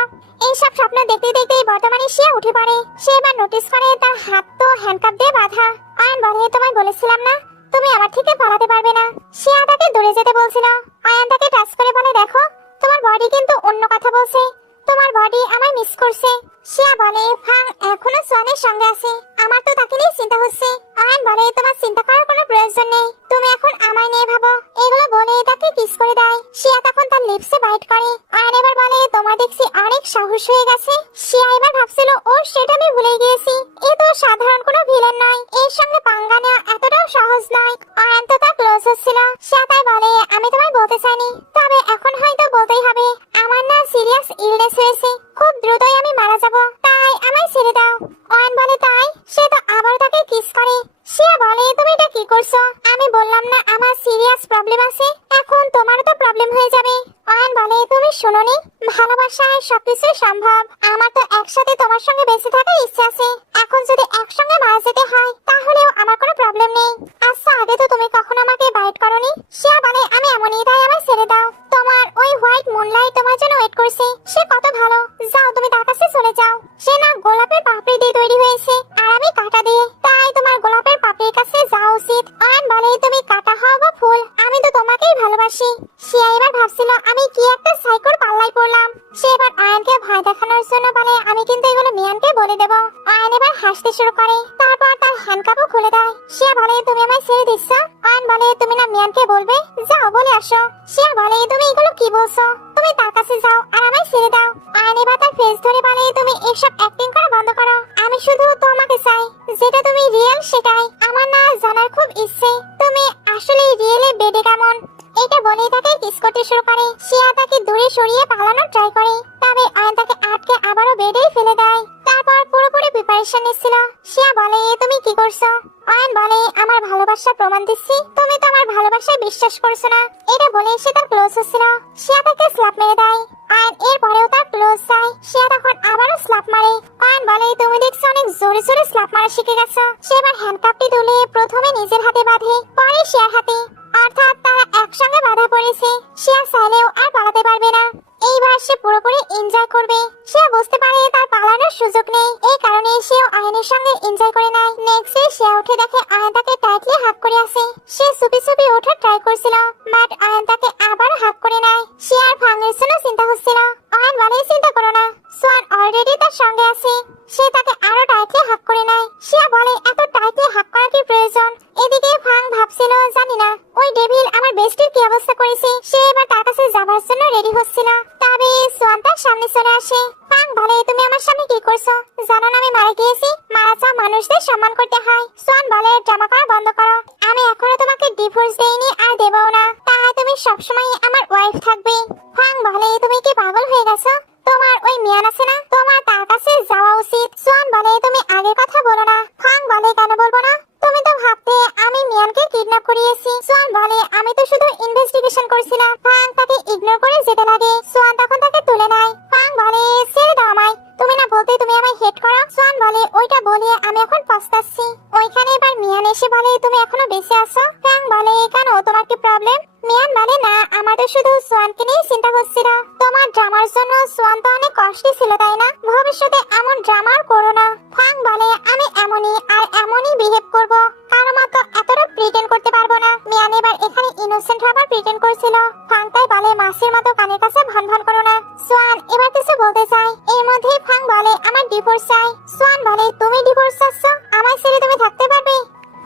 এইসব স্বপ্ন দেখতে দেখতেই বর্তমানে শিয়া উঠে পড়ে। সে এবার নোটিস করে তার হাত তো হ্যান্ডকাপ দিয়ে বাঁধা। আয়ান বলে, তোমায় বলেছিলাম না তুমি আমার থেকে পালাতে পারবে না। শিয়া তাকে দূরে যেতে বলছিল। আয়ান তাকে টাচ করে বলে, দেখো তোমার বডি কিন্তু অন্য কথা বলছে, তোমার বডি আমায় মিস করছে। শিয়া বলে, ফাং এখনো সোয়ানের সঙ্গে আছে, আমার তো তাকে নিয়ে চিন্তা হচ্ছে। আয়ান বলে, তোমার চিন্তা করার কোনো প্রয়োজন নেই, তুমি এখন আমায় নিয়ে ভাবো। এগুলো বলে তাকে কিস করে দেয়। শিয়া তখন তার লিপসে বাইট করে। আয়ান এবার বলে, তোমার দেখছি অনেক সাহস হয়ে গেছে। শিয়া এবার ভাবছিল ও সেটা আমি ভুলে গিয়েছি, এ তো সাধারণ কোনো ভিলেন নয়, এর সঙ্গে পাঙ্গা নেওয়া এতটাও সহজ নয়। আয়ান তো তার ক্লোজ হচ্ছিল। শিয়া তাই বলে, আমি তোমায় বলতে চাইনি, তবে এখন হয়তো বলতেই হবে। আমার না সিরিয়াস ইলনেস হয়েছে, খুব দ্রুতই আমি মারা যাব, তাই আমায় ছেড়ে দাও। আয়ান বলে, তাই? সে তো আবার তাকে কিস করে। শিয়া বলে, তুমি এটা কি করছো? আমি বললাম না আমার সিরিয়াস প্রবলেম আছে, এখন তোমারও তো প্রবলেম হয়ে যাবে। আয়ান বলে, তুমি শুনোনি, ভালোবাসায় সবকিছুই সম্ভব। আমার তো একসাথে তোমার সঙ্গে বেঁচে থাকার ইচ্ছা আছে, এখন যদি একসঙ্গে মারা যেতে হয় তাহলেও আমার কোনো প্রবলেম নেই। আচ্ছা, আগে তো তুমি কখনো আমাকে বাইট করনি। শিয়া বলে, আমি এমনই, তাই আমায় ছেড়ে দাও। তোমার ওই হোয়াইট মুনলাইট তোমার জন্য ওয়েট করছে, সে কত ভালো, যাও তুমি তার কাছে চলে যাও। সে না গোলাপের পাপড়ি দিয়ে তৈরি হয়েছে, আর আমি কাঁটা দিয়ে, তাই তোমার গোলাপের পাপড়ির কাছে যাওয়া উচিত। আয়ান বলে, তুমি কাঁটা হও বা ফুল, আমি তো তোমাকেই ভালোবাসি। শিয়া এবার ভাবছিল আমি কি একটা সাইকোর পাল্লাই পড়লাম। সে এবার আয়ানকে ভয় দেখানোর জন্য বলে, আমি কিন্তু এগুলো মিয়ানকে বলে দেব। আয়ান এবার হাসতে শুরু করে, তারপর তার হ্যান্ডকাপও খুলে দেয়। শিয়া বলে, তুমি আমায় ছেড়ে দিচ্ছ? আয়ান বলে, তুমি না মিয়ানকে বলবে, যাও বলে আসো। শিয়া বলে, তুমি এগুলো কি বলছো? তুমি তার কাছে যাও আর আমায় ছেড়ে দাও। আয়ান এবার তার ফেস ধরে বলে, তুমি এসব অ্যাক্টিং করা বন্ধ করো, আমি শুধু তোমাকে চাই, যেটা তুমি রিয়েল সেটাই। আমার না জানার খুব ইচ্ছে তুমি আসলে রিয়েলে বেডে কেমন। এটা বলেই তাকে কিস করতে শুরু করে। শিয়া তাকে দূরে সরিয়ে পালানোর ট্রাই করে, তবে আয়ান তাকে আটকে আবারও বেডেই ফেলে দেয়। তারপর পুরোপুরি প্রিপারেশন নিচ্ছিল। শিয়া বলে, তুমি কি করছো? আয়ান বলে, আমার ভালোবাসার প্রমাণ দিচ্ছি, তুমি তো আমার ভালোবাসায় বিশ্বাস করছো না। এটা বলে সে তার ক্লোজ হচ্ছিল। শিয়া তাকে স্ল্যাপ মেরে দেয়। আয়ান এর পরেও তার ক্লোজ যায়। শিয়া তখন আবারও স্ল্যাপ মারে। আয়ান বলে, তুমি দেখছো অনেক জোরে জোরে স্ল্যাপ মারা শিখে গেছো। সে এবার হ্যান্ডকাপটি তুলে প্রথমে নিজের হাতে বাঁধে, পরে শিয়ার হাতে, অর্থাৎ তারা একসঙ্গে বাঁধা পড়েছে। শিয়া চাইলেও আর পালাতে পারবে না, এইবার সে পুরোপুরি এনজয় করবে। সে বুঝতে পারে তার পালানোর সুযোগ নেই, এই কারণে সেও আয়নের সঙ্গে এনজয় করে নেয়। নেক্সট ডে সে উঠে দেখে আয়ন তাকে টাইটলি হাত করে আছে। সে চুপি চুপি ওঠার ট্রাই করছিল, বাট আয়ন তাকে আবার হাত করে নেয়। সে আর ভাঙের জন্য চিন্তা হচ্ছিল। আয়ন বলে, চিন্তা করো না, সোয়ান অলরেডি তার সঙ্গে আছে। সে তাকে আরো টাইটলি হাত করে নেয়। সে বলে, এত টাইটলি হাত করার কি প্রয়োজন? এদিকে ফাং ভাবছিল, জানি না ওই ডেভিল আমার বেস্টির কি অবস্থা করেছে। সে এবার তার কাছে যাবার জন্য রেডি হচ্ছিল, তবে সোয়ান তার সামনে চলে আসে। ফাং বলে, তুমি আমার সামনে কি করছো? জানো না আমি মারা গিয়েছি? মারা যাওয়া মানুষদের সম্মান করতে হয়। সোয়ান বলে, ড্রামা করা বন্ধ করো, আমি এখনো তোমাকে ডিভোর্স দেইনি আর দেবও না, তাই তুমি সবসময় আমার ওয়াইফ থাকবে। ফাং বলে তুমি কি পাগল হয়ে গেছো? তোমার ওই মিয়ান আছে না, তোমার তার কাছে যাওয়া উচিত। সোয়ান বলে তুমি আগের কথা বলো না। ফাং বলে কেন বলবো না? তুমি তো ভাবতে আমি মিয়ানকে কিডন্যাপ করিয়েছি। সোয়ান বলে আমি তো শুধু ইনভেস্টিগেশন করছিলাম। ফাং তাকে ইগনোর করে যেতে লাগে। সোয়ান তখন তাকে তুলে নেয়। ফাং বলে ছেড়ে দাও আমায়, তুমি না বলতে তুমি আমায় হেট করো। সোয়ান বলে ওইটা বলিয়ে আমি এখন পস্তাচ্ছি। ওইখানে এবার মিয়ান এসে বলে তুমি এখনো বেঁচে আছো। ফাং বলে কেন, তোমার কি প্রবলেম? মিয়ান বলে না, আমাদের শুধু সোয়ানকে নিয়ে চিন্তা করছিল। তোমার ড্রামার জন্য সোয়ান তো অনেক কষ্টে ছিল তাই না? ভবিষ্যতে এমন ড্রামা আর করো না। ফাং বলে আমি এমনই আর এমনই বিহেভ করব, কারো মতো এতটা প্রিটেন্ড করতে পারবো না। মিয়ান এবার এখানে ইনোসেন্ট হবার প্রিটেন্ড করছিল। ফাং তাই বলে মাসির মতো কানের কাছে ভন ভন করো না। সোয়ান এবার কিছু বলতে চায়, এর মধ্যে ফাং বলে আমার ডিভোর্স চাই। সোয়ান বলে তুমি ডিভোর্স চাচ্ছ, আমায় ছেড়ে তুমি থাকতে পারবে?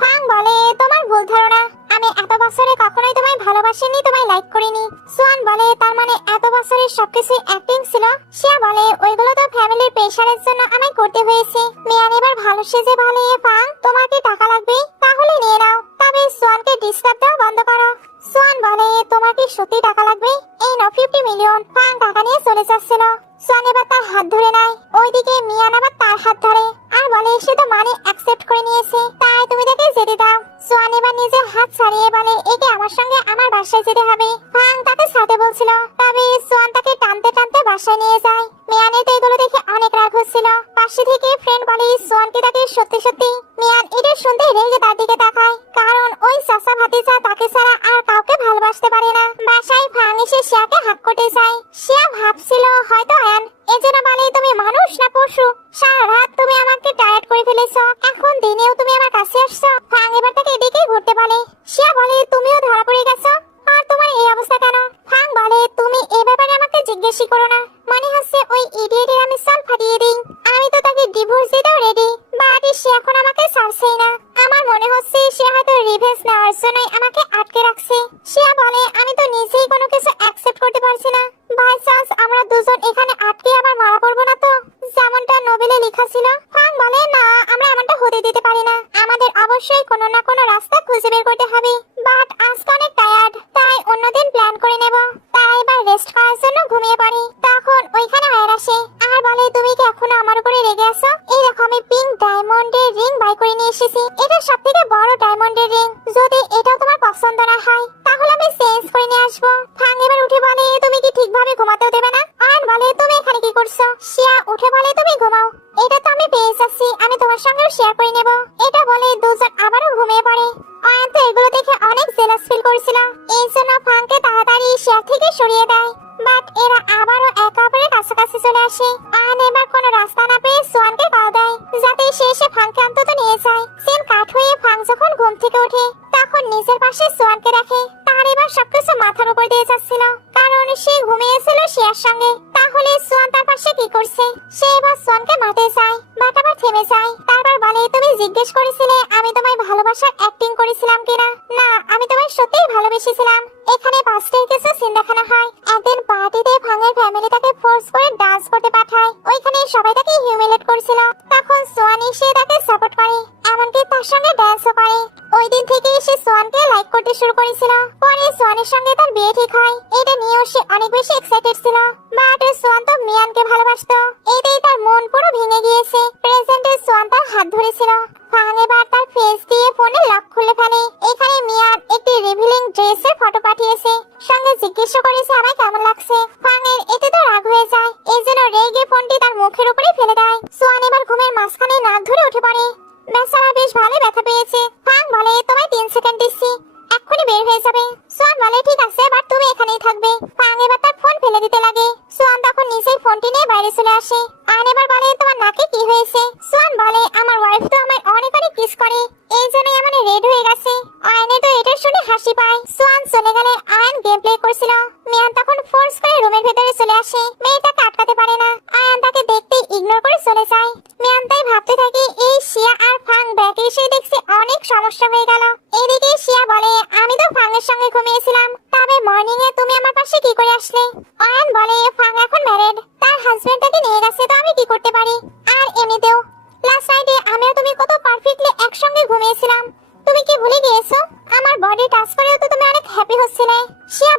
ফাং বলে তোমার ভুল ধারণা, আমি এত বছরে কখনোই তোমায় ভালোবাসিনি, তোমায় লাইক করিনি। সোয়ান বলে তার মানে এত বছরের সবকিছু অ্যাক্টিং ছিল? শিয়া বলে ওইগুলো তো ফ্যামিলির প্রেশারের জন্য আমায় করতে হয়েছে। মিয়ান এবার ভালো সেজে বলে ফাং তোমার কি টাকা লাগবে? তাহলে নিয়ে নাও, তবে সোয়ানকে ডিস্টার্ব দেওয়া বন্ধ করো। সোয়ান বলে তোমার কি সত্যি টাকা লাগবে? এই নাও 50 মিলিয়ন। ফাং টাকা নিয়ে চলে যাচ্ছিল। সোয়ান এবার তার হাত ধরে নেয়। ওইদিকে মিয়ান আবার তার হাত ধরে আর বলে সে তো মানি অ্যাকসেপ্ট করে নিয়েছে, তাই তুমি তাকে যেতে দাও। সোয়ান এবার নিজের হাত ছাড়িয়ে বলে একে আমার সঙ্গে আমার বাসায় যেতে হবে। ফাং তাকে ছাড়তে বলছিল, তবে সোয়ান তাকে টানতে টানতে বাসায় নিয়ে যায়। মিয়ানের তো এগুলো দেখে অনেক রাগ হচ্ছিল। পাশে থেকে ফ্রেন্ড বলে সোয়ানকে তাকে সত্যি সত্যি। মিয়ান এটা শুনতে রেগে তার দিকে তাকায়, কারণ ওই চাচা ভাতিজা তাকে ছাড়া আর কাউকে ভালোবাসতে পারে না। বাসায় ফাং এসে শিয়াকে হাত করতে চায়। শিয়া ভাবছিল হয়তো আয়ান, এজন্য বলে তুমি মানুষ না পশু? সারা রাত তুমি আমাকে টায়ার্ড করে ফেলেছো, এখন দিনেও তুমি আমার কাছে আসছো। ফাং এবার তাকে এদিকেই ঘুরতে বলে। শিয়া বলে তুমিও ধরা পড়ে গেছো, আর তোমার এই অবস্থা কেন? ফাং বলে তুমি এ ব্যাপারে আমাকে জিজ্ঞেসই করো না, মনে হচ্ছে ওই ইডিয়েটের আমি সল ফাটিয়ে দিই। আমি তো তাকে ডিভোর্স দিতেও রেডি, বাট সে এখন আমাকে ছাড়ছেই না। আমার মনে হচ্ছে সে হয়তো রিভেঞ্জ নেওয়ার জন্যই আমাকে আটকে রাখছে। শিয়া বলে আমি তো নিজেই কোনো কিছু অ্যাকসেপ্ট করতে পারছি না। বাই চান্স আমরা দুজন এখানে আটকে আবার মারা পড়বো না তো, যেমনটা নোবেলে লেখা ছিল? ফাং বলে না, আমরা এমনটা হতে দিতে পারি না, আমাদের অবশ্যই কোনো না কোনো রাস্তা খুঁজে বের করতে হবে। বাট আজকে অনেক টায়ার্ড, তাই অন্যদিন প্ল্যান করে নেব। তাই এবার রেস্ট করার জন্য ঘুমিয়ে পড়ি। তখন ওইখানে আয়ার আসে আর বলে তুমি কি এখনো আমার উপরে রেগে আছো? এই দেখো আমি পিঙ্ক ডায়মন্ডের রিং বাই করে নিয়ে এসেছি, এটা সবথেকে বড় ডায়মন্ডের রিং। যদি এটাও তোমার পছন্দ না হয় তাহলে আমি চেঞ্জ করে নিয়ে আসবো। ফাং এবার উঠে বলে তুমি কি ঠিকভাবে ঘুমাতেও দেবে না? আয়ান বলে তুমি এখানে কি করছো? শিয়া উঠে বলে তুমি ঘুমাও, এটা তো আমি পেয়ে যাচ্ছি, আমি তোমার সঙ্গেও শেয়ার করে নেব। এটা বলে দুজন আবারও ঘুমিয়ে পড়ে। আয়ান তো এগুলো দেখে অনেক জেলাস ফিল করছিল, এই জন্য ফাংকে তাড়াতাড়ি শেয়ার থেকে সরিয়ে দেয়। বাট এরা আবারও একে অপরের কাছাকাছি চলে আসে। আয়ান এবার কোনো রাস্তা না পেয়ে সোয়ানকে কল দেয়, যাতে সে এসে ফাংকে অন্তত নিয়ে যায়। সিন কাট হয়ে ফাং যখন ঘুম থেকে ওঠে তখন নিজের পাশে সোয়ানকে দেখে। তার এবার সবকিছু মাথার উপর দিয়ে যাচ্ছিল, কারণ সে ঘুমিয়েছিল শেয়ার সঙ্গে। তাহলে সোয়ান তার পাশে কি করছে? সে এবার সোয়ানকে মারতে চায়, বাট আবার থেমে যায়। তারপর বলে তুমি জিজ্ঞেস করেছিলে আমি তোমায় ভালোবাসার অ্যাক্টিং করেছিলাম কিনা? না, আমি তোমায় সত্যিই ভালোবেসেছিলাম। এখানে পাস্টের কিছু সিন দেখানো হয়। একদিন পার্টিতে ফাংয়ের ফ্যামিলি তাকে ফোর্স করে ডান্স করতে পাঠায়, ওইখানে সবাই তাকে হিউমিলেট করছিল। তখন সোয়ান এসে তাকে সাপোর্ট করে, এমনকি তার সঙ্গে ডান্সও করে। ওই দিন থেকে সে সোয়ানকে লাইক করতে শুরু করেছিল। পরে সোয়ানের সঙ্গে তার বিয়ে ঠিক হয়, এটা নিয়েও সে অনেক বেশি এক্সাইটেড ছিল। বাট সোয়ান তো মিয়ানকে ভালোবাসতো, এতেই তার মন পুরো ভেঙে গিয়েছে। প্রেজেন্টে সোয়ান তার হাত ধরেছিল। ফাং এবার তার ফেস দিয়ে ফোনে লক খুলে ফেলে। এখানে মিয়ান একটি রিভিলিং ড্রেসের ফটো পাঠিয়েছে, সঙ্গে জিজ্ঞেস করেছে আমায় কেমন লাগছে। ফাং এর এতে তো রাগ হয়ে যায়, এই জন্য রেগে ফোনটি তার মুখের উপরে ফেলে দেয়। সোয়ান এবার ঘুমের মাঝখানে নাক ধরে উঠে পড়ে। বেচারা বেশ ভালো ব্যথা পেয়েছে। ফাং বলে তোমায় 3 সেকেন্ড দিচ্ছি, এক্ষুনি বের হয়ে যাবে। সোয়ান বলে ঠিক আছে, এবার তুমি এখানেই থাকবে। ফাং এবার তার ফোন ফেলে দিতে লাগে। সোয়ান তখন নিজেই ফোনটি নিয়ে বাইরে চলে আসে। আয়ন এবার বলে তোমার নাকে কি হয়েছে? সোয়ান বলে আমার ওয়াইফ তো আমায় অনেক অনেক কিস করে, এই জন্যই আমার রেড হয়ে গেছে। আয়নে তো এটা শুনে হাসি পায়। সোয়ান চলে গেলে আয়ন গেম প্লে করছিল। মিয়ান তখন ফোর্স করে রুমের ভেতরে চলে আসে, মেয়েটাকে আটকাতে পারে না। আয়ন তাকে দেখতে ইগনোর করে চলে যায়। মিয়ান তাই ভাবতে থাকে এই শিয়া আর ফাং ব্যাকে এসে দেখছে অনেক সমস্যা হয়ে গেল। এদিকে শিয়া বলে আমি তো ফাংয়ের সঙ্গে ঘুমিয়েছিলাম, তবে মর্নিং এ তুমি আমার পাশে কি করে আসলে? আয়ন বলে ফাং এখন ম্যারিড, তার হাজবেন্ড তাকে নিয়ে গেছে, তো আমি কি করতে পারি? আর এমনিতেও লাস্ট নাইটে আমি আর তুমি কত পারফেক্টলি একসঙ্গে ঘুমিয়েছিলাম, তুমি কি ভুলে গিয়েছো? আমার বডি টাচ করেও তো তুমি অনেক হ্যাপি হচ্ছিলে। শিয়া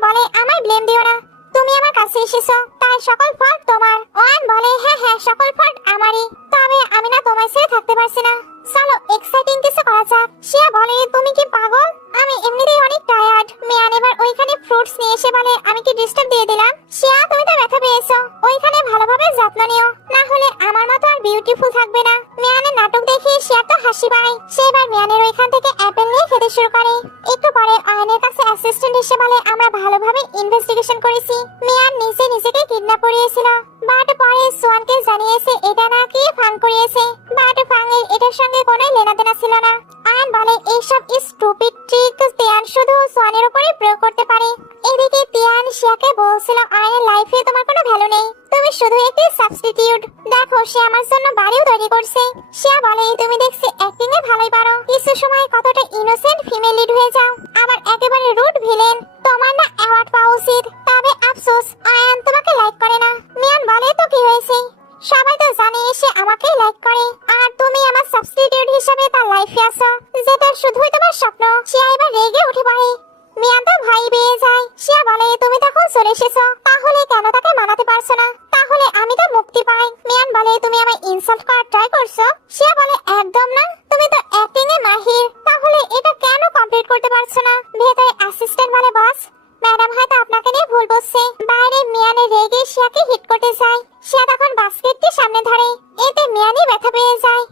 আমায় ব্লেম দিও না। তুমি আমার কাছে এসেছো, তাই সকল ফল্ট তোমার। অয়ন বলে হ্যাঁ হ্যাঁ সকল ফল্ট আমারই, তবে আমি না তোমায় ছেড়ে থাকতে পারছি না। চলো এক্সাইটিং কিছু করা যাক। শিয়া বলে তুমি কি পাগল? আমি এমনিতেই অনেক টায়ার্ড। মিয়ান এবার ওইখানে ফ্রুটস নিয়ে এসে বলে আমি কি ডিস্টার্ব দিয়ে দিলাম? শিয়া তুমি তো ব্যথা পেয়েছো, ওইখানে ভালোভাবে যত্ন নিও, না হলে আমার মতো আর বিউটিফুল থাকবে না। মিয়ানের নাটক দেখে শিয়া তো হাসি পায়। সে এবার মিয়ানের ওইখান থেকে অ্যাপেল নিয়ে খেতে শুরু করে। একটু পরে আয়নের কাছে অ্যাসিস্ট্যান্ট এসে বলে আমরা ভালোভাবে ইনভেস্টিগেশন করেছি। মিয়ান নিজেকে কিডন্যাপ করিয়েছিল, বাট পরে সোয়ানকে জানিয়েছে এটা নাকি ফাং করিয়েছে। বাট ফাংয়ের এটার সঙ্গে কোনো লেনাদেনা ছিল না। আয়ন বলে এইসব স্টুপিড ট্রিক তিয়ান শুধু সোয়ানের উপরেই প্রয়োগ করতে পারে। এদিকে তিয়ান শিয়াকে বলছিল আয়নের লাইফে তোমার কোনো ভ্যালু নেই, তুমি শুধু একটি সাবস্টিটিউট। দেখো সে আমার জন্য বাড়িও তৈরি করছে। শিয়া বলে তুমি দেখছি অ্যাক্টিং এ ভালোই পারো, কিছু সময় কতটা ইনোসেন্ট ফিমেল লিড হয়ে যাও, আবার একেবারে রুড ভিলেন। তোমার না অ্যাওয়ার্ড পাওয়া উচিত। তবে আফসোস আয়ান তোমাকে লাইক করে না। মিয়ান বলে তো কি হয়েছে, সবাই তো জানে সে আমাকেই লাইক করে, আর তুমি আমার সাবস্টিটিউট হিসেবে তার লাইফে আছো, যেটা শুধুই তোমার স্বপ্ন। শিয়া এবার রেগে উঠে পড়ে। মিয়ান তো ভয় পেয়ে যায়। শিয়া বলে তুমি তখন চলে এসেছো, তাহলে কেন তাকে মানাতে পারছো না? তাহলে আমি তো মুক্তি পাই। মিয়ান বলে তুমি আমায় ইনসাল্ট করার ট্রাই করছো? শিয়া বলে একদম না, তুমি তো অ্যাক্টিং এ মাহির, তাহলে এটা কেন কমপ্লিট করতে পারছো না? ভেতরে অ্যাসিস্ট্যান্ট বলে বস ম্যাডাম হয়তো আপনাকে নিয়ে ভুল বলছে। বাইরে মিয়ানের রেগে শিয়াকে হিট করতে যায়। শিয়া তখন বাস্কেটটি সামনে ধরে, এতে মিয়ানই ব্যথা পেয়ে যায়।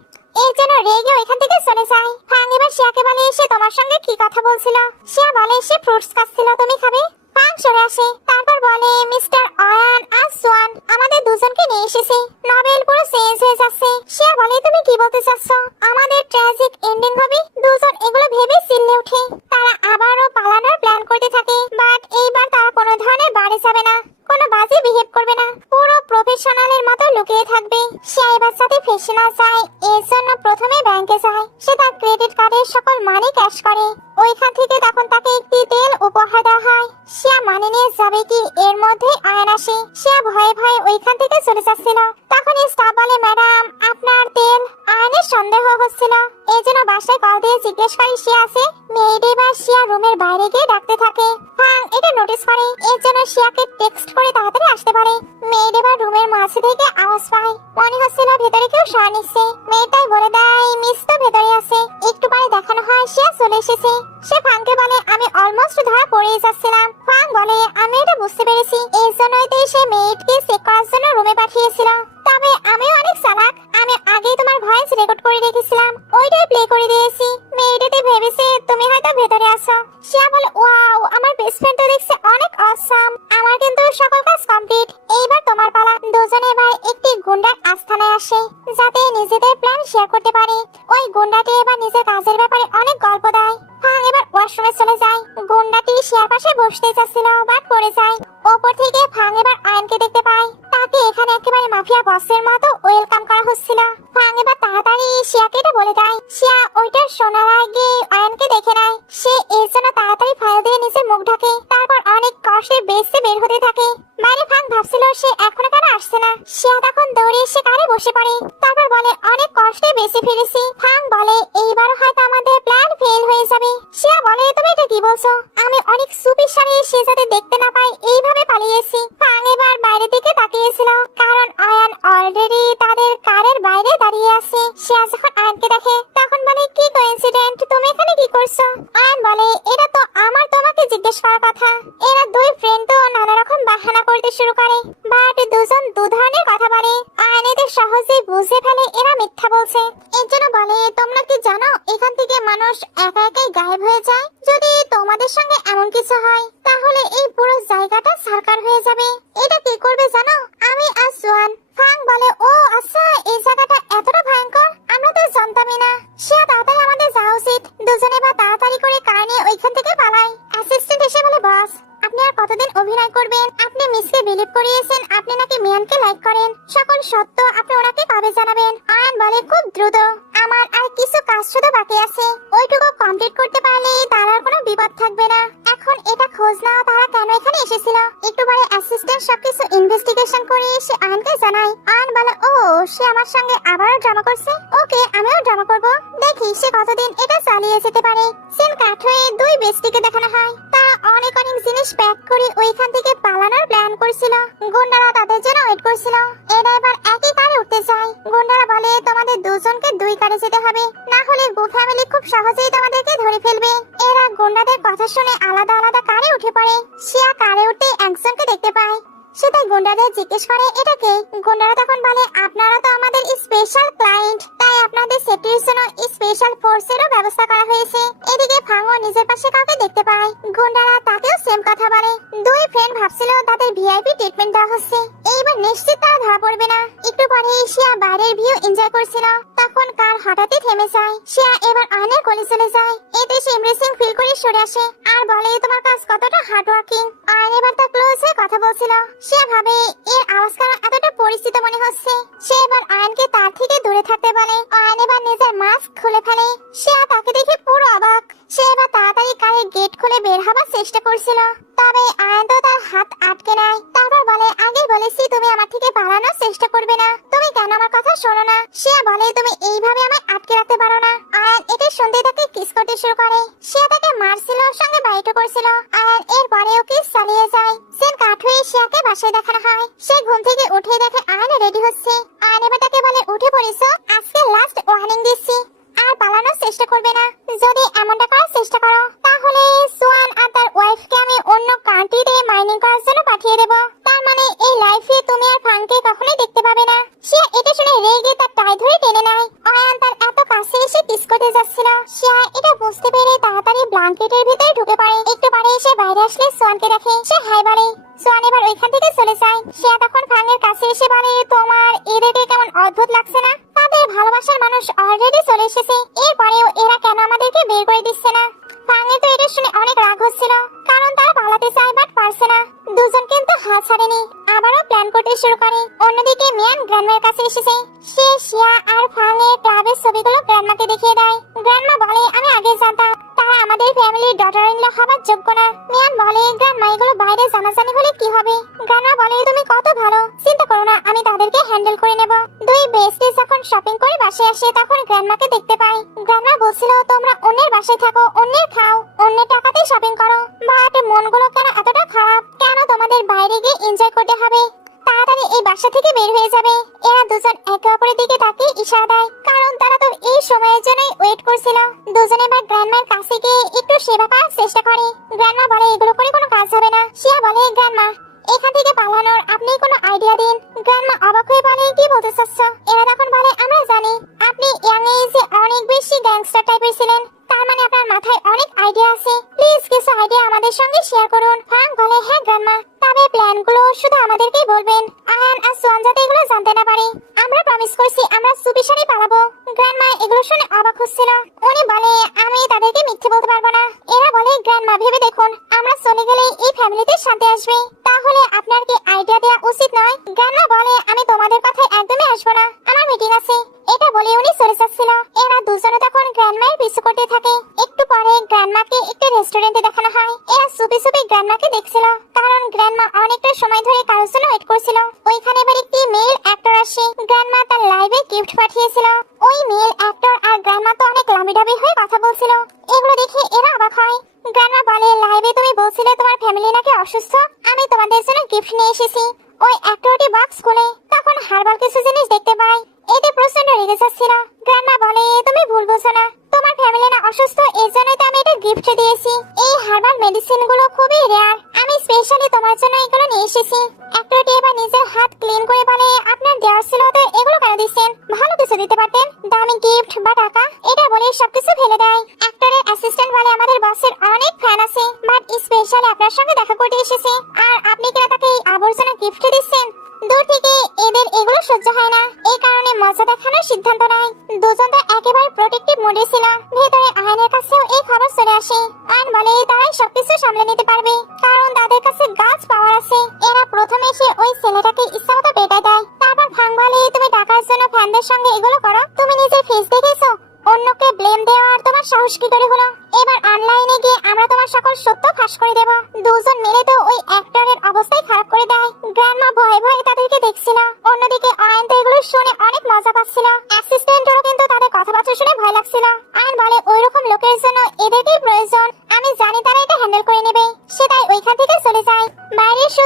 এর জন্য রেগে ওইখান থেকে চলে যায়। ফাং এবার শিয়াকে বলে সে তোমার সঙ্গে কি কথা বলছিল? শিয়া বলে সে ফ্রুটস খাচ্ছিল, তুমি খাবে? ফাং সরে আসে, তারপর বলে মিস্টার অয়ান আর সোয়ান আমাদের দুজনকে নিয়ে এসেছে। নভেল পুরো চেঞ্জ হয়ে যাচ্ছে। শিয়া বলে তুমি কি বলতে চাচ্ছ? আমাদের ট্র্যাজিক এন্ডিং হবে? দুজন এগুলো ভেবে চিল্লে ওঠে। তারা আবারও পালানোর প্ল্যান করতে থাকে, বাট এইবার তারা কোনো ধরনের বাড়ি যাবে না, কোনো বাজে বিহেভ করবে না, পুরো প্রফেশনালের মতো লুকিয়ে থাকবে। সে এবার সাথে ফেসে না যায়, এর জন্য প্রথমে ব্যাংকে যায়। সে তার ক্রেডিট কার্ডের সকল মানি ক্যাশ করে। ওইখান থেকে তখন তাকে একটি তেল উপহার দেওয়া হয়। শিয়া মানি নিয়ে যাবে কি এর মধ্যে আয়ন আসে। শিয়া ভয়ে ভয়ে ওইখান থেকে চলে যাচ্ছিল। তখন স্টাফ বলে ম্যাডাম আপনার তেল। আয়নের সন্দেহ হচ্ছিল, এই জন্য বাসায় কল দিয়ে জিজ্ঞেস করে শিয়া আছে। মেয়েড এবার শিয়া রুমের বাইরে গিয়ে ডাকতে থাকে। হ্যাঁ এটা নোটিস করে, এর জন্য শিয়াকে টেক্সট করে তাড়াতাড়ি আসতে পারে। মেয়েড এবার রুমের মাঝে থেকে আওয়াজ পায়, মনে হচ্ছিল ভেতরে কেউ শ্বাস নিচ্ছে। মেয়েটাই বলে দেয় মিস তো ভেতরে আছে। একটু পরে দেখানো হয় শিয়া চলে এসেছে। সে ফাংকে বলে আমি অলমোস্ট ধরা পড়েই যাচ্ছিলাম। ফাং বলে আমি এটা বুঝতে পেরেছি, এই জন্যই তো সে মেয়েটকে চেক করার জন্য রুমে পাঠিয়েছিল। তবে আমিও অনেক চালাক, আমি আগেই তোমার ভয়েস রেকর্ড করে রেখেছিলাম, ওইটাই প্লে করে দিয়েছি। মেয়েটাতে ভেবেছে তুমি হয়তো ভেতরে আছো। শিয়া বলে ওয়াও আমার বেস্ট ফ্রেন্ড তো দেখছে অনেক অসাম। আমার কিন্তু সকল কাজ কমপ্লিট, এইবার তোমার পালা। দুজনে এবার একটি গুন্ডার আস্থানায় আসে, যাতে নিজেদের প্ল্যান শেয়ার করতে পারে। ওই গুন্ডাটি এবার নিজের কাজের ব্যাপারে অনেক গল্প দেয়। ফাং এবার ওয়াশরুমে চলে যায়। গুন্ডাটি শিয়ার পাশে বসতে চাচ্ছিল, বাট পড়ে যায়। ওপর থেকে ফাং এবার আয়নকে দেখতে পায়, তাকে এখানে একেবারে মাফিয়া বসের মতো ওয়েলকাম করা হচ্ছিল। ফাং এবার তাড়াতাড়ি শিয়াকে এটা বলে দেয়। শিয়া ওইটা শোনার আগে আয়নকে দেখে নেয়। সে এর জন্য তাড়াতাড়ি ফাইল দিয়ে নিজের মুখ ঢাকে, তারপর অনেক কষ্টে বেসে বের হতে থাকে। বাইরে ফাং ভাবছিল সে এখনো কেন আসছে না। শিয়া তখন দৌড়ে এসে কারে বসে পড়ে, তারপর বলে অনেক কষ্টে বেঁচে ফিরেছি। ফাং বলে এইবার হয়তো আমাদের প্ল্যান ফেল হয়ে যাবে। শিয়া বলে তুমি এটা কি বলছো? আমি অনেক সুপিশারে সে যাতে দেখতে না পাই এইভাবে পালিয়েছি। ফাং এবার বাইরে দিকে তাকিয়েছিল, কারণ আয়ান অলরেডি তাদের কারের বাইরে দাঁড়িয়ে আছে। শিয়া যখন আয়ানকে দেখে তখন বলে কি কোইন্সিডেন্ট, তুমি এখানে কি করছো? আয়ান বলে এটা তো আমার তোমাকে জিজ্ঞেস করার কথা। এরা দুই ফ্রেন্ড তো নানা রকম বাহানা করতে শুরু করে, বাট দুজন দু ধরনের কথা বলে। আয়ান এদের সহজেই বুঝে ফেলে এরা মিথ্যা বলছে। এর জন্য বলে তোমরা কি জানো এখান থেকে মানুষ একা একাই গায়েব হয়ে যায়? যদি তোমাদের সঙ্গে এমন কিছু হয় তাহলে এই পুরো জায়গাটা সরকার হয়ে যাবে। এটা কে করবে জানো? আমি আর সোয়ান। ফাং বলে ও আচ্ছা এই জায়গাটা এতটা ভয়ঙ্কর, আমরা তো জানতামই না। শিয়া তাড়াতাড়ি আমাদের যাওয়া উচিত। দুজনে বা তাড়াতাড়ি করে কার নিয়ে ওইখান থেকে পালাই। অ্যাসিস্ট্যান্ট এসে বলে বস আপনি আর কতদিন অভিনয় করবেন? আপনি মিসকে বিলিভ করিয়েছেন আপনি নাকি মিয়ানকে লাইক করেন, সকল সত্য আপনি ওনাকে কবে জানাবেন? আয়ন বলে খুব দ্রুত, আমার আর কিছু কাজ শুধু বাকি আছে, ওইটুকু কমপ্লিট করতে পারলে তার আর কোনো বিপদ থাকবে না। এখন এটা খোঁজ নাও তারা কেন এখানে এসেছিল। একটু পরে অ্যাসিস্ট্যান্ট সবকিছু ইনভেস্টিগেশন করে সে আয়নকে জানায়। আয়ন বলে ও সে আমার সঙ্গে আবারও ড্রামা করছে, ওকে আমিও ড্রামা করব, দেখি সে কতদিন এটা চালিয়ে যেতে পারে। সিন কাট হয়ে দুই বেস্টিকে দেখানো হয়, তারা অনেক জিনিস প্যাক করে করি ওইখান থেকে পালানোর প্ল্যান করছিল। গুন্ডারা তাদের জন্য ওয়েট করছিল। এরা এবার একই কারে উঠতে চায়। গুন্ডারা বলে তোমাদের দুজনকে দুই কারে যেতে হবে, না হলে গো ফ্যামিলি খুব সহজেই তোমাদেরকে ধরে ফেলবে। এরা গুন্ডাদের কথা শুনে আলাদা আলাদা কারে উঠে পড়ে। শিয়া কারে উঠতে একজনকে দেখতে পায়। সে তাই গুন্ডাদের জিজ্ঞেস করে এটা কে। গুন্ডারা তখন বলে আপনারা তো আমাদের স্পেশাল ক্লায়েন্ট, তাই আপনাদের সেফটির জন্য স্পেশাল ফোর্সেরও ব্যবস্থা করা হয়েছে। এদিকে ফাঙ্গো নিজের পাশে কাউকে দেখতে পায়। গুন্ডারা তাকেও সেম কথা বলে। দুই ফ্রেন্ড ভাবছিল তাদের ভিআইপি ট্রিটমেন্ট দেওয়া হচ্ছে, এইবার নিশ্চিত তারা ধরা পড়বে না। একটু পরে শিয়া বাইরের ভিউ এনজয় করছিল, তখন কার হঠাৎই থেমে যায়। শিয়া এবার আয়নের কোলে চলে যায়। এতে সে এমব্রেসিং ফিল করে সরে আসে আর বলে তোমার কাজ কতটা হার্ড ওয়ার্কিং। আয়ন এবার তার ক্লোজ হয়ে কথা বলছিল। সে ভাবে এর আওয়াজ কারণ এতটা পরিচিত মনে হচ্ছে। সে এবার আয়নকে তার থেকে দূরে থাকতে বলে। আয়ন এবার নিজের মাস্ক খুলে ফেলে। সে তাকে দেখে পুরো অবাক। সে এবার তাড়াতাড়ি কারের গেট খুলে বের হবার চেষ্টা করছিল, তবে আয়ন তো তার হাত আটকে নেয়। তারপর বলে আগেই বলেছি তুমি আমার থেকে পালানোর চেষ্টা করবে না, তুমি কেন আমার কথা শোনো না। সে বলে তুমি এইভাবে আমায় আটকে রাখতে পারো না। আয়ন এটা শুনতে তাকে কিস করতে শুরু করে। সে তাকে মারছিল, সঙ্গে বাইটও করছিল। আয়ন এর পরেও কিস চালিয়ে যায়। সেন কাট হয়ে শিয়াকে বাসায় দেখানো হয়। সে ঘুম থেকে উঠে দেখে আয়ন রেডি হচ্ছে। আয়ন এবার তাকে বলে উঠে পড়েছ, আজকে লাস্ট ওয়ার্নিং দিচ্ছি, আর পালানোর চেষ্টা করবে না। যদি এমনটা করার চেষ্টা করো তাহলে সোয়ান আর তার ওয়াইফকে আমি অন্য কান্ট্রিতে মাইনিং করার জন্য পাঠিয়ে দেব। তার মানে এই লাইফে তুমি আর ফাংকে কখনোই দেখতে পাবে না। সে এটা শুনে রেগে তার টাই ধরে টেনে নেয়। আয়ান তার এত কাছে এসে কিস করতে যাচ্ছিল। সে এটা বুঝতে পেরে তাড়াতাড়ি ব্ল্যাঙ্কেটের ভিতরে ঢুকে পড়ে। একটু পরে এসে বাইরে আসলে সোয়ানকে দেখে। সে হাই বলে। সোয়ান এবার ওইখান থেকে চলে যায়। সে তখন ফাংয়ের কাছে এসে বলে তোমার এদেরকে কেমন অদ্ভুত লাগছে না? তাদের ভালোবাসার মানুষ অলরেডি চলে এসেছে, এরপরেও এরা কেন আমাদেরকে বের করে দিচ্ছে না? ফাংয়ের তো এটা শুনে অনেক রাগ হচ্ছিল, কারণ তারা পালাতে চায় বাট পারছে না। দুজন কিন্তু হাত ছাড়েনি, আবারও প্ল্যান করতে শুরু করে। অন্যদিকে মিয়ান গ্র্যান্ডমার কাছে এসেছে। সে শিয়া আর ফাংয়ের ক্লাবের ছবিগুলো গ্র্যান্ডমাকে দেখিয়ে দেয়। গ্র্যান্ডমা বলে আমি আগে জানতাম তারা আমাদের ফ্যামিলির ডটার ইন ল হবার যোগ্য না। মিয়ান বলে গ্র্যান্ডমা এগুলো বাইরে জানাজানি হলে কি হবে? গ্র্যান্ডমা বলে তুমি কত ভালো, চিন্তা করো না, আমি তাদেরকে হ্যান্ডেল করে নেব। দুই বেস্টি যখন শপিং করে বাসায় আসে তখন গ্র্যান্ডমাকে দেখতে পায়। গ্র্যান্ডমা বলছিল তোমরা অন্যের বাসায় থাকো, অন্যের খাও, অন্যের টাকাতেই শপিং করো, বাট মনগুলো কেন এতটা খারাপ? কেন তোমাদের বাইরে গিয়ে এনজয় করতে হবে? তাড়াতাড়ি এই বাসা থেকে বের হয়ে যাবে। এরা দুজন একে অপরের দিকে তাকে ইশারা দেয়, কারণ তারা তো এই সময়ের জন্যই ওয়েট করছিল। দুজনে এবার গ্র্যান্ডমার কাছে গিয়ে একটু সেবা করার চেষ্টা করে। গ্র্যান্ডমা বলে এগুলো করে কোনো কাজ হবে না। শিয়া বলে গ্র্যান্ডমা এখান থেকে পালানোর আপনি কোনো আইডিয়া দিন। গ্র্যান্ডমা অবাক হয়ে বলে কি বলতে চাচ্ছ? এরা তখন বলে আমরা জানি আপনি ইয়াং এজে অনেক বেশি গ্যাংস্টার টাইপের ছিলেন, তার মানে আপনার মাথায় অনেক আইডিয়া আছে, প্লিজ কিছু আইডিয়া আমাদের সঙ্গে শেয়ার করুন। ফাং বলে হ্যাঁ গ্র্যান্ডমা, তবে প্ল্যানগুলো শুধু আমাদেরকেই বলবেন, আয়ান আর সোয়ান যাতে এগুলো জানতে না পারে। আমরা প্রমিস করছি আমরা চুপিসারে পালাবো। গ্র্যান্ডমা এগুলো শুনে অবাক হচ্ছিল। উনি বলে আমি তাদেরকে মিথ্যে বলতে পারবো না। এরা বলে গ্র্যান্ডমা ভেবে দেখুন আমরা চলে গেলে এই ফ্যামিলিতে শান্তি আসবে, তাহলে আপনার কি আইডিয়া দেওয়া উচিত নয়? গ্র্যান্ডমা বলে আমি তোমাদের কথায় একদমই আসবো না, আমার মিটিং আছে। এটা বলে উনি চলে যাচ্ছিল। এরা দুজনে তখন গ্র্যান্ডমায়ের পিছু করতে থাকে। একটু পরে গ্র্যান্ডমাকে একটা রেস্টুরেন্টে দেখানো হয়। এরা চুপি চুপি গ্র্যান্ডমাকে দেখছিল, কারণ গ্র্যান্ডমা অনেকটা সময় ধরে কারোর জন্য ওয়েট করছিল। ওইখানে এবার একটি মেল অ্যাক্টর আসে। গ্র্যান্ডমা তার লাইভে গিফট পাঠিয়েছিল। ওই মেল অ্যাক্টর আর গ্র্যান্ডমা তো অনেক লামিডাবি হয়ে কথা বলছিল। এগুলো দেখে এরা অবাক হয়। গ্র্যান্ডমা বলে লাইভে তুমি বলছিলে তোমার ফ্যামিলি নাকি অসুস্থ, আমি তোমাদের জন্য গিফট নিয়ে এসেছি। ওই অ্যাক্টরটি বক্স খুলে তখন হার্বাল কিছু জিনিস দেখতে পায়। এতে প্রচন্ড রেগে যাচ্ছিল। গ্র্যান্ডমা বলে তুমি ভুল বুঝছো না, তোমার ফ্যামিলি না অসুস্থ, এই জন্যই তো আমি এটা গিফট দিয়েছি। এই হার্বাল মেডিসিন গুলো খুবই রেয়ার, আমি স্পেশালি তোমার জন্য এগুলো নিয়ে এসেছি। অ্যাক্টরটি এবার নিজের হাত ক্লিন করে বলে আপনার দেওয়ার ছিল তো এগুলো কেন দিচ্ছেন? ভালো কিছু দিতে পারতেন, দামি গিফট বা টাকা। এটা বলে সবকিছু ফেলে দেয়। অ্যাক্টরের অ্যাসিস্ট্যান্ট বলে আমাদের বসের অনেক ফ্যান আছে, বাট স্পেশালি আপনার সঙ্গে দেখা করতে এসেছে, আর আপনি কিনা তাকে এই আবর্জনা গিফট দিচ্ছেন? দূর থেকে এদের এগুলো সহ্য হয় না, এই কারণে মজা দেখানোর সিদ্ধান্ত নেয়। দুজন তো একেবারে প্রোটেক্টিভ মোডে ছিল। ভেতরে আয়নের কাছেও এই খবর চলে আসে। আয়ন বলে তারাই সবকিছু সামলে নিতে পারবে, কারণ তাদের কাছে গাছ পাওয়ার আছে।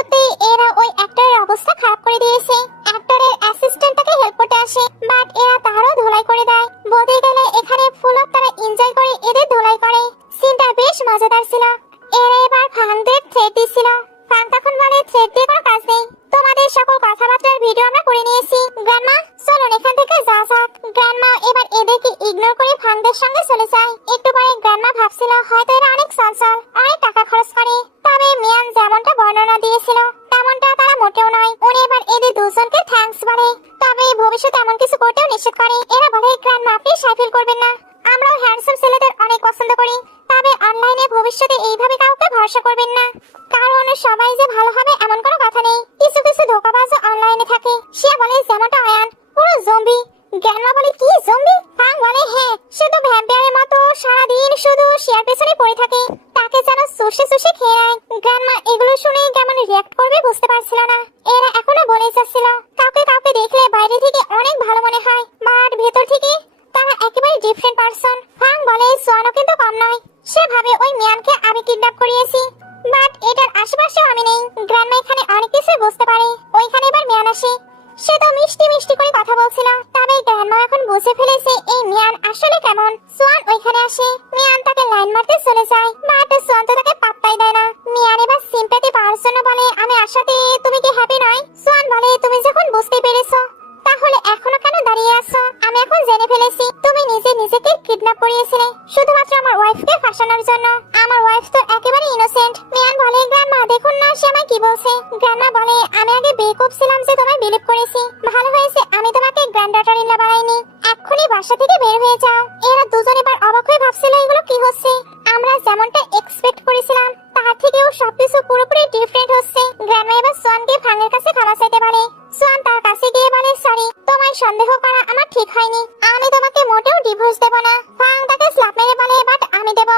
সত্যি এরা ওই অ্যাক্টরের অবস্থা খারাপ করে দিয়েছে। অ্যাক্টরের অ্যাসিস্ট্যান্ট তাকে হেল্প করতে আসে, বাট এরা তারও ধোলাই করে দেয়। বলতে গেলে এখানে ফুল অফ তারা এনজয় করে এদের ধোলাই করে। সিনটা বেশ মজাদার ছিল। এরা এবার ফাংদের থ্রেড দিছিল। ফাং তখন বলে, থ্রেড দিয়ে কোনো কাজ নেই, তোমাদের সকল কথাবার্তার ভিডিও আমরা করে নিয়েছি। গ্র্যান্ডমা চলুন এখান থেকে যা যাক। গ্র্যান্ডমা এবার এদেরকে ইগনোর করে ফাংদের সঙ্গে চলে যায়। একটু পরে গ্র্যান্ডমা ভাবছিল হয়তো এরা অনেক চঞ্চল, অনেক টাকা খরচ করে। তবে মিয়ান যেমনটা বর্ণনা দিয়েছিল তেমনটা তারা মোটেও নয়। উনি এবার এদের দুজনকে থ্যাঙ্কস বলে, তবে ভবিষ্যতে এমন কিছু করতেও নিষেধ করে। এরা বলে, গ্র্যান্ডমা আপনি সাই ফিল করবেন না, আমরাও হ্যান্ডসাম ছেলেদের অনেক পছন্দ করি। তবে অনলাইনে ভবিষ্যতে এইভাবে কাউকে ভরসা করবেন না, কারণ সবাই যে ভালো হবে এমন কোনো কথা নেই। কিছু কিছু ধোঁকাবাজ অনলাইনে থাকে। সে বলে, যেমনটা আয়ান পুরো জম্বি। গ্র্যান্ডমা বলে, কি জম্বি? ফাং বলে, হ্যাঁ, শুধু ভ্যাম্পায়ারের মতো সারাদিন শুধু শেয়ার পেছনে পড়ে থাকে, তাকে যেন চুষে চুষে খেয়ে নেয়। গ্র্যান্ডমা এগুলো শুনে কেমন রিয়াক্ট করবে বুঝতে পারছিল না। এরা এখনো বলেই যাচ্ছিল কাউকে কাউকে দেখলে বাইরে থেকে অনেক ভালো মনে হয়, বাট ভেতর থেকে তারা একেবারে ডিফারেন্ট পারসন। ফাং বলে, সোয়ানো কিন্তু কম নয়। সে ভাবে ওই মিয়ানকে আমি কিডন্যাপ করিয়েছি, বাট এটার আশেপাশেও আমি নেই। গ্র্যান্ডমা এখানে অনেক কিছু বুঝতে পারে। ওইখানে এবার মিয়ান আসে। সে তো মিষ্টি মিষ্টি করে কথা বলছিল, তবে গ্র্যান্ডমা এখন বুঝে ফেলেছে এই মিয়ান আসলে কেমন। সোয়ান ওইখানে আসে। মিয়ান তাকে লাইন মারতে চলে যায়, বাট সোয়ান তো তাকে পাত্তাই দেয় না। মিয়ান এবার সিম্প্যাথি পাওয়ার জন্য বলে, আমি আসাতে তুমি কি হ্যাপি নয়? সোয়ান বলে, তুমি যখন বুঝতে পেরেছো তাহলে এখনো কেন দাঁড়িয়ে আছো? আমি এখন জেনে ফেলেছি তুমি নিজেকে কিডন্যাপ করিয়েছিলে শুধুমাত্র আমার ওয়াইফকে ফাঁসানোর জন্য। আমার ওয়াইফ তো একেবারে ইনোসেন্ট। মিয়ান বলে, গ্র্যান্ডমা দেখুন না সে আমায় কি বলছে। গ্র্যান্ডমা বলে, আমি আগে বেকুব ছিলাম যে তোমায় বিলিভ করেছি। ভালো হয়েছে আমি তোমাকে গ্র্যান্ড ডটার ইন ল বানাইনি। এক্ষুনি বাসা থেকে বের হয়ে যাও। এরা দুজন এবার অবাক হয়ে ভাবছিল এগুলো কি হচ্ছে। আমরা যেমনটা এক্সপেক্ট করেছিলাম তার থেকেও সবকিছু পুরোপুরি ডিফারেন্ট হচ্ছে। গ্র্যান্ডমা এবার সোয়ানকে ফাংয়ের কাছে ক্ষমা চাইতে পারে। সোয়ান তার কাছে গিয়ে বলে, সরি, তোমায় সন্দেহ করা আমার ঠিক হয়নি, আমি তোমাকে মোটেও ডিভোর্স দেব না। ফাং তাকে স্ল্যাপ মেরে বলে, বাট আমি দেব,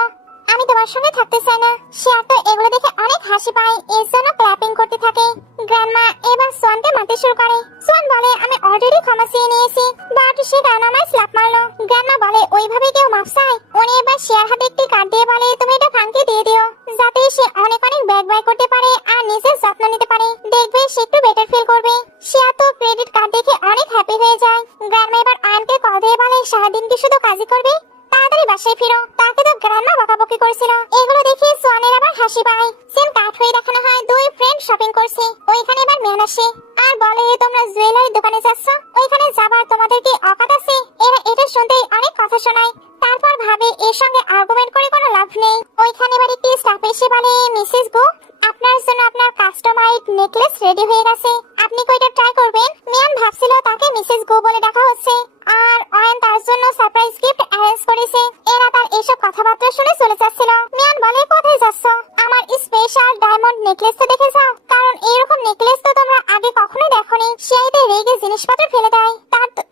আমি তোমার সঙ্গে থাকতে চাই না। সে তো এগুলো দেখে অনেক হাসি পায়, এর জন্য ক্ল্যাপিং করতে থাকে। গ্র্যান্ডমা এবার সোয়ানকে মারতে শুরু করে। সোয়ান বলে, আমি অলরেডি ক্ষমা চেয়ে নিয়েছি, বাট সে কেন আমায় স্ল্যাপ মারলো? গ্র্যান্ডমা বলে, ওইভাবে কেউ মাফ চায়? উনি এবার শেয়ার হাতে একটি কার্ড দিয়ে বলে, তুমি এটা ফাংকে দিয়ে দিও, যাতে সে অনেক অনেক ব্যাগ বাই করতে পারে আর নিজের যত্ন নিতে পারে। দেখবে সে একটু বেটার ফিল করবে। সে তো ক্রেডিট কার্ড দেখে অনেক হ্যাপি হয়ে যায়। গ্র্যান্ডমা এবার আয়নকে কল দিয়ে বলে, সারাদিন কি শুধু কাজই করবে? তাড়াতাড়ি বাসায় ফিরো। তাকে তো গ্র্যান্ডমা বকাবকি করেছিল। এগুলো দেখে সোয়ানের আবার হাসি পায়। সিন কাট হয়ে দেখানো হয় দুই ফ্রেন্ড শপিং করছে। ওইখানে এবার ম্যান আসে আর বলে, তোমরা জুয়েলারি দোকানে যাচ্ছ, ওইখানে যাবার তোমাদের কি অকাত আছে? এরা এটা শুনতেই অনেক কথা শোনায়। তারপর ভাবে এর সঙ্গে আর্গুমেন্ট করে কোনো লাভ নেই। ওইখানে এবার একটি স্টাফ এসে বলে, মিসেস গো, আপনার জন্য আপনার কাস্টমাইড নেকলেস রেডি হয়ে গেছে, আপনি কয়টা ট্রাই করবেন? মিয়ান ভাবছিল তাকে মিসেস গো বলে ডাকা হচ্ছে আর অয়ন তার জন্য সারপ্রাইজ গিফট অ্যারেঞ্জ করেছে। এরা তার এইসব কথাবার্তা শুনে চলে যাচ্ছিল। মিয়ান বলে, কোথায় যাচ্ছ? আমার স্পেশাল ডায়মন্ড নেকলেস তো দেখে যাও, কারণ এইরকম নেকলেস তো তোমরা আগে কখনোই দেখোনি। সেইতে রেগে জিনিসপত্র ফেলে দেয়।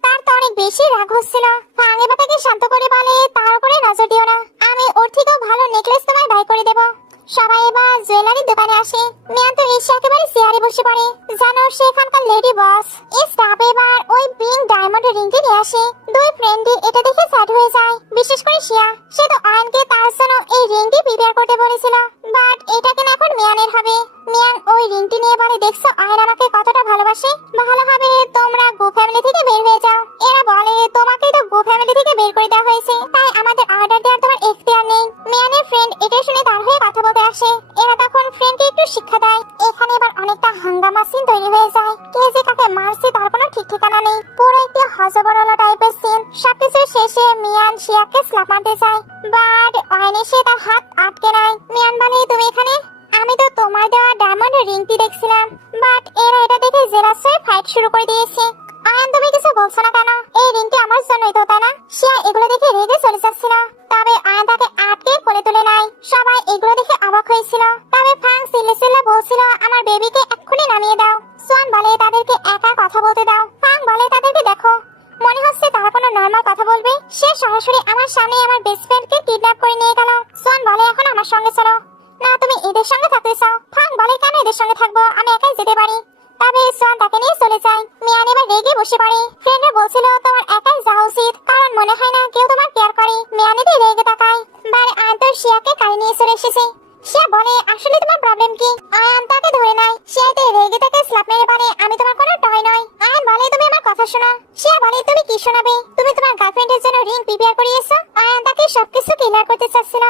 তার তো অনেক বেশি রাগ হচ্ছিল। ফাং এবার তাকে শান্ত করে বলে, তার উপরে নজর দিও না, আমি ওর থেকেও ভালো নেকলেস তোমায় বাই করে দেবো। সবাই এবার জুয়েলারির দোকানে আসে। মিয়ান তো এসে একেবারে চেয়ারে বসে পড়ে, যেন সে এখানকার লেডি বস। এই স্টাফ এবার ওই পিঙ্ক ডায়মন্ড রিংটি নিয়ে আসে। দুই ফ্রেন্ডই এটা দেখে স্যাড হয়ে যায়, বিশেষ করে শিয়া। সে তো আয়নকে তার জন্য এই রিংটি প্রিপেয়ার করতে বলেছিল, বাট এটা কেন এখন মিয়ানের হবে। মিয়ান ওই রিংটি নিয়ে বলে, দেখছো আয়ন আমাকে কতটা ভালোবাসে, ভালো হবে তোমরা গো ফ্যামিলি থেকে বের হয়ে যাও। এরা বলে, তোমাকে তো গো ফ্যামিলি থেকে বের করে দেওয়া হয়েছে, তাই আমাদের অর্ডার দেওয়ার তোমার এখতিয়ার নেই। মিয়ানের ফ্রেন্ড এটা শুনে তার হয়ে কথা বলতে আসে। এরা তখন ফ্রেন্ডকে একটু শিক্ষা দেয়। এখানে এবার অনেকটা হাঙ্গামা সিন তৈরি হয়ে যায়। কে যে কাকে মারছে তার কোনো ঠিক ঠিকানা নেই। পুরো একটি হজবরলা টাইপের সিন। সবকিছু শেষে মিয়ান শিয়াকে স্ল্যাপ মারতে চায়, বাট অয়ন এসে তার হাত আটকে নেয়। মিয়ান বলে, তুমি এখানে? আমি তো তোমার দেওয়া ডায়মন্ড রিংটি দেখছিলাম, বাট এরা এটা দেখে জেলাস হয়ে ফাইট শুরু করে দিয়েছে। আয়ন, তুমি কিছু বলছো না কেন? এই রিংটি আমার জন্যই তো, তাই না? শিয়া এগুলো দেখে রেগে চলে যাচ্ছিল, তবে আয়ন তাকে আটকে কোলে তুলে নেয়। সবাই এগুলো দেখে অবাক হয়েছিল, তবে ফাং সিলে বলছিল, আমার বেবিকে এক্ষুনি নামিয়ে দাও। সোয়ান বলে, তাদেরকে একা কথা বলতে দাও। ফাং বলে, তাদেরকে দেখো, মনে হচ্ছে তারা কোনো নর্মাল কথা বলবে। সে সরাসরি আমার সামনে আমার বেস্ট ফ্রেন্ডকে কিডন্যাপ করে নিয়ে গেল। সোয়ান বলে, এখন আমার সঙ্গে চলো। না, তুমি এদের সঙ্গে থাকতে চাও? ফাং বলে, কেন এদের সঙ্গে থাকবো, আমি একাই যেতে পারি। তবে সোয়ান তাকে নিয়ে চলে যায়। মিয়ান এবার রেগে বসে পড়ে। ফ্রেন্ডরা বলছিল, তোমার একাই যাওয়া উচিত, কারণ মনে হয় না কেউ তোমার কেয়ার করে। মিয়ান এদের রেগে তাকায়। বারে আয়ন তো শিয়াকে কাড়ি নিয়ে চলে এসেছে। সে বলে আসলে তোমার প্রবলেম কি? আয়ান তাকে ধরে নেয়। সে এতে রেগে তাকে স্ল্যাপ মেরে বলে আমি তোমার কোনো টয় নয়। আয়ান বলে তুমি আমার কথা শোনো। সে বলে তুমি কি শোনাবে? তুমি তোমার গার্লফ্রেন্ডের জন্য রিং প্রিপেয়ার করিয়েছো। আয়ান তাকে সবকিছু ক্লিয়ার করতে চাচ্ছিল।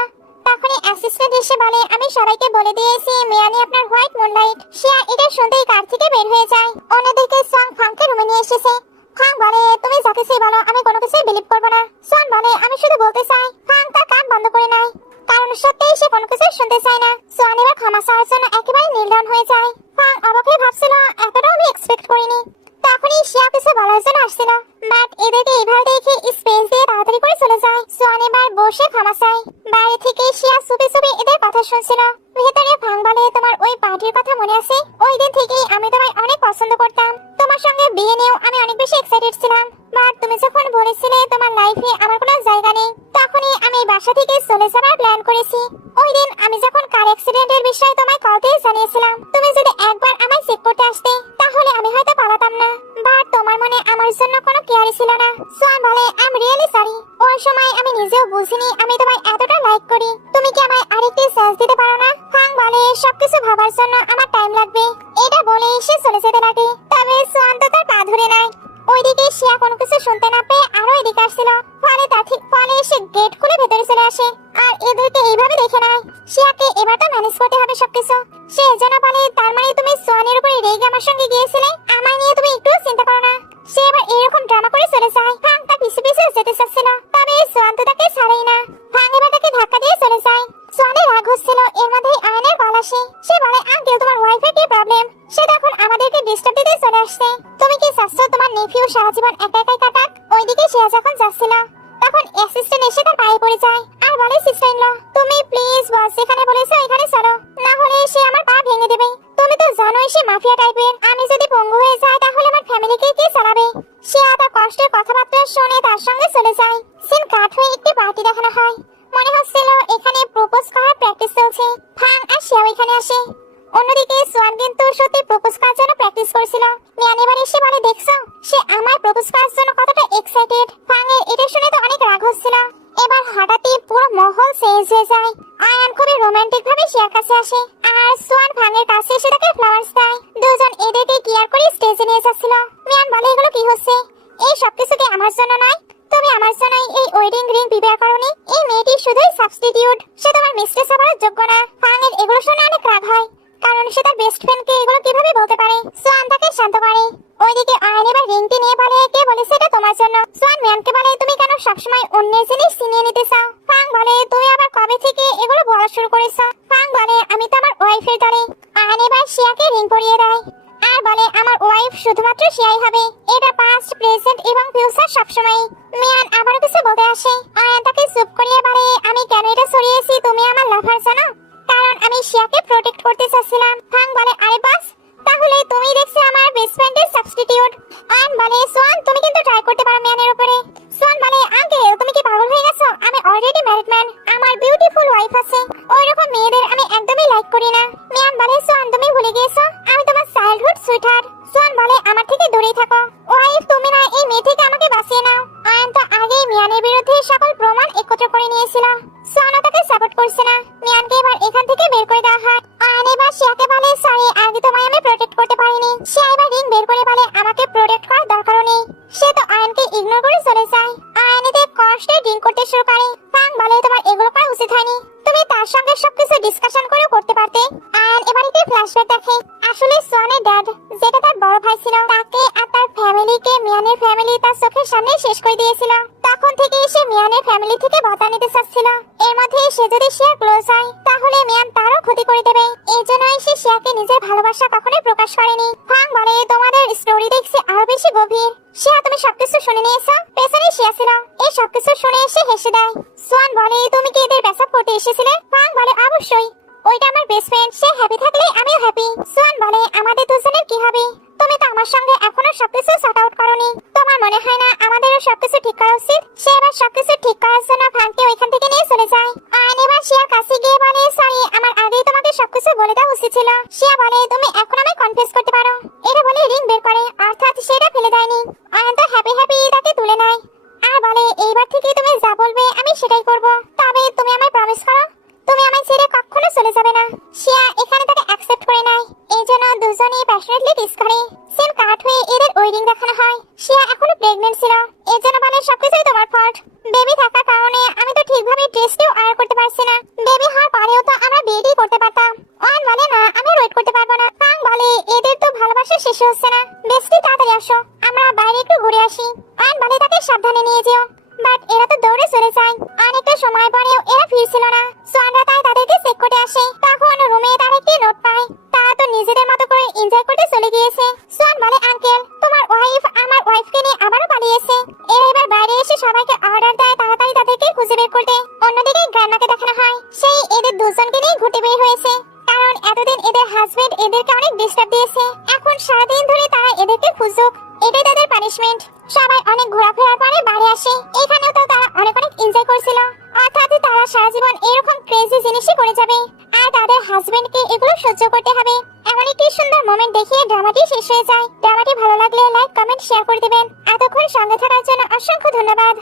তখনই অ্যাসিস্ট্যান্ট এসে বলে আমি সবাইকে বলে দিয়েছি মেয়ানি আপনার হোয়াইট মুনলাইট। সে এটা শুনতেই কার থেকে বের হয়ে যায়। অন্যদিকে সং ফাংকে রুমে নিয়ে এসেছে। ফাং বলে তুমি যা কিছুই বলো আমি কোনো কিছুই বিলিভ করবো না। সন বলে আমি শুধু বলতে চাই। ফাং তার কান বন্ধ করে নেয়, কারণ সত্যিই সে কোনো কিছু শুনতে চায় না। সোয়ান এবার ক্ষমা চাওয়ার জন্য একেবারে নির্লন হয়ে যায়। ফাং অবাক হয়ে ভাবছিল এতটাও আমি এক্সপেক্ট করিনি। তখনই শিয়া কিছু বলার জন্য আসছিল, বাট এদেরকে এইভাবে দেখে স্পেস দিয়ে তাড়াতাড়ি করে চলে যায়। সোয়ান এবার বসে ক্ষমা চায়। বাইরে থেকে শিয়া চুপি চুপি এদের কথা শুনছিল। ভেতরে ফাং বলে তোমার ওই পার্টির কথা মনে আছে? ওই দিন থেকেই আমি তোমায় অনেক পছন্দ করতাম। তোমার সঙ্গে বিয়ে নিয়েও আমি অনেক বেশি এক্সাইটেড ছিলাম। বাট তুমি যখন বলেছিলে তোমার লাইফে আমার কোনো জায়গা নেই, তখনই আমি বাসা থেকে চলে যাবার প্ল্যান করেছি। ওই দিন আমি যখন কার অ্যাক্সিডেন্টের বিষয়ে তোমায় কল দিয়ে জানিয়েছিলাম, তুমি যদি একবার আমায় চেক করতে আসতে তাহলে আমি হয়তো পালাতাম না। বাট তোমার মনে আমার জন্য কোনো কেয়ারই ছিল না। সোয়ান বলে আই এম রিয়েলি সরি। ওই সময় আমি নিজেও বুঝিনি আমি তোমায় এতটা লাইক করি। তুমি কি আমায় আরেকটি চান্স দিতে পারো না? ফাং বলে সবকিছু ভাবার জন্য আমার টাইম লাগবে। এটা বলে সে চলে যেতে লাগে। তবে সোয়ান তো তার পা ধরে নেয়। ওইদিকে শিয়া কোনো কিছু শুনতে না পেয়ে আরো এদিকে আসছিল। ফলে তার ঠিক ফলে এসে গেট খুলে ভেতরে চলে আসে আর এদেরকে এইভাবে দেখে নেয়। শিয়াকে এবার তো ম্যানেজ করতে হবে সবকিছু। সে এজন্য বলে তার মানে তুমি সোয়ানের উপরে রেগে আমার সঙ্গে গিয়েছিলে, আমায় নিয়ে তুমি একটু চিন্তা করো না। সে এবার এরকম ড্রামা করে চলে যায়। ফাং তার পিছু পিছু যেতে চাচ্ছিল, তবে সোয়ান তো তাকে ছাড়েই না। ফাং এবার তাকে ধাক্কা দিয়ে চলে যায়। সোয়ানের রাগ হচ্ছিল, এর মধ্যেই আয়নের কল আসে। সে বলে আঙ্কেল তোমার ওয়াইফের কি প্রবলেম? সে তখন আমাদেরকে ডিস্টার্ব দিতে চলে আসছে। তুমি কি চাচ্ছ তোমার নেফিউ সারা জীবন একা একাই কাটাক? ওইদিকে সে যখন যাচ্ছিল তখন অ্যাসিস্ট্যান্ট এসে তার পায়ে পড়ে যায় আর বলে সিস্টার ইন ল তুমি প্লিজ বস যেখানে বলেছো ওইখানে চলো, না হলে সে আমার পা ভেঙে দেবে। তুমি তো জানোই সে মাফিয়া টাইপের। আমি যদি পঙ্গু হয়ে যাই তাহলে আমার ফ্যামিলিকে কে চালাবে? সে তার কষ্টের কথাবার্তা শুনে তার সঙ্গে চলে যায়। সিন কাট হয়ে একটি পার্টি দেখানো হয়। মনে হচ্ছিল এখানে প্রপোজ করার প্র্যাকটিস চলছে। ফাং আর শিয়াও এখানে আসে। অন্যদিকে সোয়ান কিন্তু সত্যি প্রপোজ করার জন্য প্র্যাকটিস করছিল। মিয়ান এবার এসে বলে দেখছো সে আমায় প্রপোজ করার জন্য কতটা এক্সাইটেড। ফাং এর এটা শুনে তো অনেক রাগ হচ্ছিল। এবার হঠাৎই পুরো মহল চেঞ্জ হয়ে যায়। আয়ান খুবই রোমান্টিক ভাবে শিয়ার কাছে আসে আর সোয়ান ফাং এর কাছে এসে তাকে ফ্লাওয়ার্স দেয়। দুজন এদেরকে কেয়ার করে স্টেজে নিয়ে যাচ্ছিল। মিয়ান বলে এগুলো কি হচ্ছে? এই সবকিছু কি আমার জন্য নয়? তুমি আমার জন্য এই ওয়েডিং রিং প্রিপেয়ার করোনি? এই মেয়েটি শুধুই সাবস্টিটিউট, সে তোমার মিস্ট্রেস হবার যোগ্য না। ফাং এর এগুলো শুনে অনেক রাগ হয়, কারণ সে তার বেস্ট ফ্রেন্ডকে এগুলো কিভাবে বলতে পারে। সোয়ান তাকে শান্ত করে। ওইদিকে আয়ন এবার রিংটি নিয়ে বলে কে বলেছে এটা তোমার জন্য? সোয়ান মিয়ানকে বলে তুমি কেন সবসময় অন্যের জিনিস ছিনিয়ে নিতে চাও? ফাং বলে তুই আবার কবে থেকে এগুলো বলা শুরু করেছো? ফাং বলে আমি তো আমার ওয়াইফের দলে। আয়ন এবার শিয়াকে রিং পরিয়ে দেয় আর বলে আমার ওয়াইফ শুধুমাত্র শিয়াই হবে। এটা পাস্ট প্রেজেন্ট এবং ফিউচার সবসময়। মিয়ান আবারও কিছু বলতে আসে। আয়ন তাকে চুপ করিয়ে বলে আমি কেন এটা সরিয়েছি তুমি আমার লাভার জানো? কারণ আমি শিয়াকে প্রোটেক্ট করতে চাচ্ছিলাম। ফাং বলে আরে বাস, তাহলে তুমি দেখছি আমার বেস্ট ফ্রেন্ডের সাবস্টিটিউট। আয়ন বলে সোয়ান তুমি কিন্তু ট্রাই করতে পারো মিয়ানের উপরে। সোয়ান বলে আঙ্কেল তুমি কি পাগল হয়ে গেছো? আমি অলরেডি ম্যারিড ম্যান, আমার বিউটিফুল ওয়াইফ আছে। ওইরকম মেয়েদের আমি একদমই লাইক করি না। মিয়ান বলে সোয়ান তুমি ভুলে গিয়েছো আমি তোমার চাইল্ডহুড সুইটহার্ট। সোয়ান বলে আমার থেকে দূরেই থাকো। ওয়াইফ তুমি না এই মেয়ে থেকে আমাকে বাঁচিয়ে নাও। আয়ন তো আগেই মিয়ানের বিরুদ্ধে সকল প্রমাণ একত্র করে নিয়েছিল। সোয়ানও তাকে সাপোর্ট করছে না। মিয়ানকে এবার এখান থেকে বের করে দেওয়া হয়। আয়ন এবার শিয়াকে বলে সরি আগে তোমায় আমি প্রোটেক্ট করতে পারিনি। শিয়া এবার রিং বের করে বলে আমাকে প্রোটেক্ট করার দরকারও নেই। সে তো আয়নকে ইগনোর করে চলে যায়। আয়ন এতে কষ্টে ড্রিঙ্ক করতে শুরু করে। ফাং বলে তোমার এগুলো করা উচিত হয়নি, তুমি তার সঙ্গে সবকিছু ডিসকাশন করেও করতে পারতে। আয়ন এবার একটি ফ্ল্যাশব্যাক দেখে। আসলে সোয়ানের ড্যাড যেটা তার বড় ভাই ছিল তাকে আর তার ফ্যামিলিকে মিয়ানের ফ্যামিলি তার চোখের সামনে শেষ করে দিয়েছিল। তখন থেকে সে মিয়ানের ফ্যামিলি থেকে বদলা নিতে চাচ্ছিল। এর মধ্যে সে যদি শিয়া ক্লোজ হয় তাহলে মিয়ান তারও ক্ষতি করে দেবে। এই জন্যই সে শিয়াকে নিজের ভালোবাসা কখনোই প্রকাশ করেনি। ফাং বলে তোমাদের স্টোরি দেখছি আরো বেশি গভীর। শিয়া তুমি সবকিছু শুনে নিয়েছো? পেছনে শিয়া ছিল। এই সবকিছু শুনে এসে হেসে দেয়। সোয়ান বলে তুমি কি এদের ব্যাকআপ করতে এসেছিলে? ফাং বলে অবশ্যই, ওইটা আমার বেস্ট ফ্রেন্ড, সে হ্যাপি থাকলে আমিও হ্যাপি। সোয়ান বলে আমাদের দুজনের কি হবে? তুমি তো আমার সঙ্গে এখনো সবকিছু সর্ট আউট করোনি। তোমার মনে হয় না আমাদেরও সবকিছু ঠিক করা উচিত? সে এবার সবকিছু ঠিক করার জন্য ফাংকে ওইখান থেকে নিয়ে চলে যায়। আয়ন এবার শিয়ার কাছে গিয়ে বলে সরি আমার আগেই তোমাকে সবকিছু বলে দেওয়া উচিত ছিল। শিয়া বলে তুমি এখন আমায় কনফেস করতে পারো। এটা বলে রিং বের করে, অর্থাৎ সেটা ফেলে দেয়নি। আয়ন তো হ্যাপি হ্যাপি তাকে তুলে নেয় আর বলে এইবার থেকে তুমি যা বলবে আমি সেটাই করব। তবে তুমি আমায় প্রমিস করো তুমি আমায় ছেড়ে কখনো চলে যাবে প্যাশনেটলি কিস করে। সিন কাট হয়ে এদের ওয়েডিং দেখানো হয়। শিয়া এখনো প্রেগন্যান্ট ছিল, এর জন্য মানে সবকিছুই তোমার ফল্ট। বেবি থাকার কারণে আমি তো ঠিকভাবে ড্রেসটিও আয়ার করতে পারছি না। বেবি হওয়ার পরেও তো আমরা বিয়েই করতে পারতাম। ওয়ান বলে না আমি ওয়েট করতে পারবো না। কাং বলে এদের তো ভালোবাসা শেষ হচ্ছে না। বেস্টি তাড়াতাড়ি আসো, আমরা বাইরে একটু ঘুরে আসি। ওয়ান বলে তাকে সাবধানে নিয়ে যেও। বাট এরা তো দৌড়ে চলে যায়। অনেকটা সময় পরেও এরা ফিরছিল না। সোয়ানরা তাই তাদেরকে চেক করতে আসে। তখন রুমে তার একটি নোট পায়। তারা তো নিজেদের মতো করে এনজয় করতে চলে গিয়েছে। সোয়ান বলে আঙ্কেল তোমার ওয়াইফ আমার ওয়াইফকে নিয়ে আবারও পালিয়েছে। এরা এবার বাইরে এসে সবাইকে অর্ডার দেয় তাড়াতাড়ি তাদেরকে খুঁজে বের করতে। অন্যদিকে গ্র্যান্ডমাকে দেখানো হয় সেই এদের দুজনকে নিয়ে ঘুরতে বের হয়েছে। কারণ এতদিন এদের হাজবেন্ড এদেরকে অনেক ডিস্টার্ব দিয়েছে। এখন সারাদিন ধরে তারা এদেরকে খুঁজুক, এটাই তাদের পানিশমেন্ট। সবাই অনেক ঘোরাফেরার পরে বাড়ি আসে। এখানেও তো তারা অনেক এনজয় করছিল। অর্থাৎ তারা সারা জীবন এরকম ক্রেজি জিনিসই করে যাবে আর তাদের হাজবেন্ডকে এগুলো সহ্য করতে হবে। এমন একটি সুন্দর মোমেন্ট দেখিয়ে ড্রামাটি শেষ হয়ে যায়। ড্রামাটি ভালো লাগলে লাইক কমেন্ট শেয়ার করে দিবেন। এতক্ষণ সঙ্গে থাকার জন্য অসংখ্য ধন্যবাদ।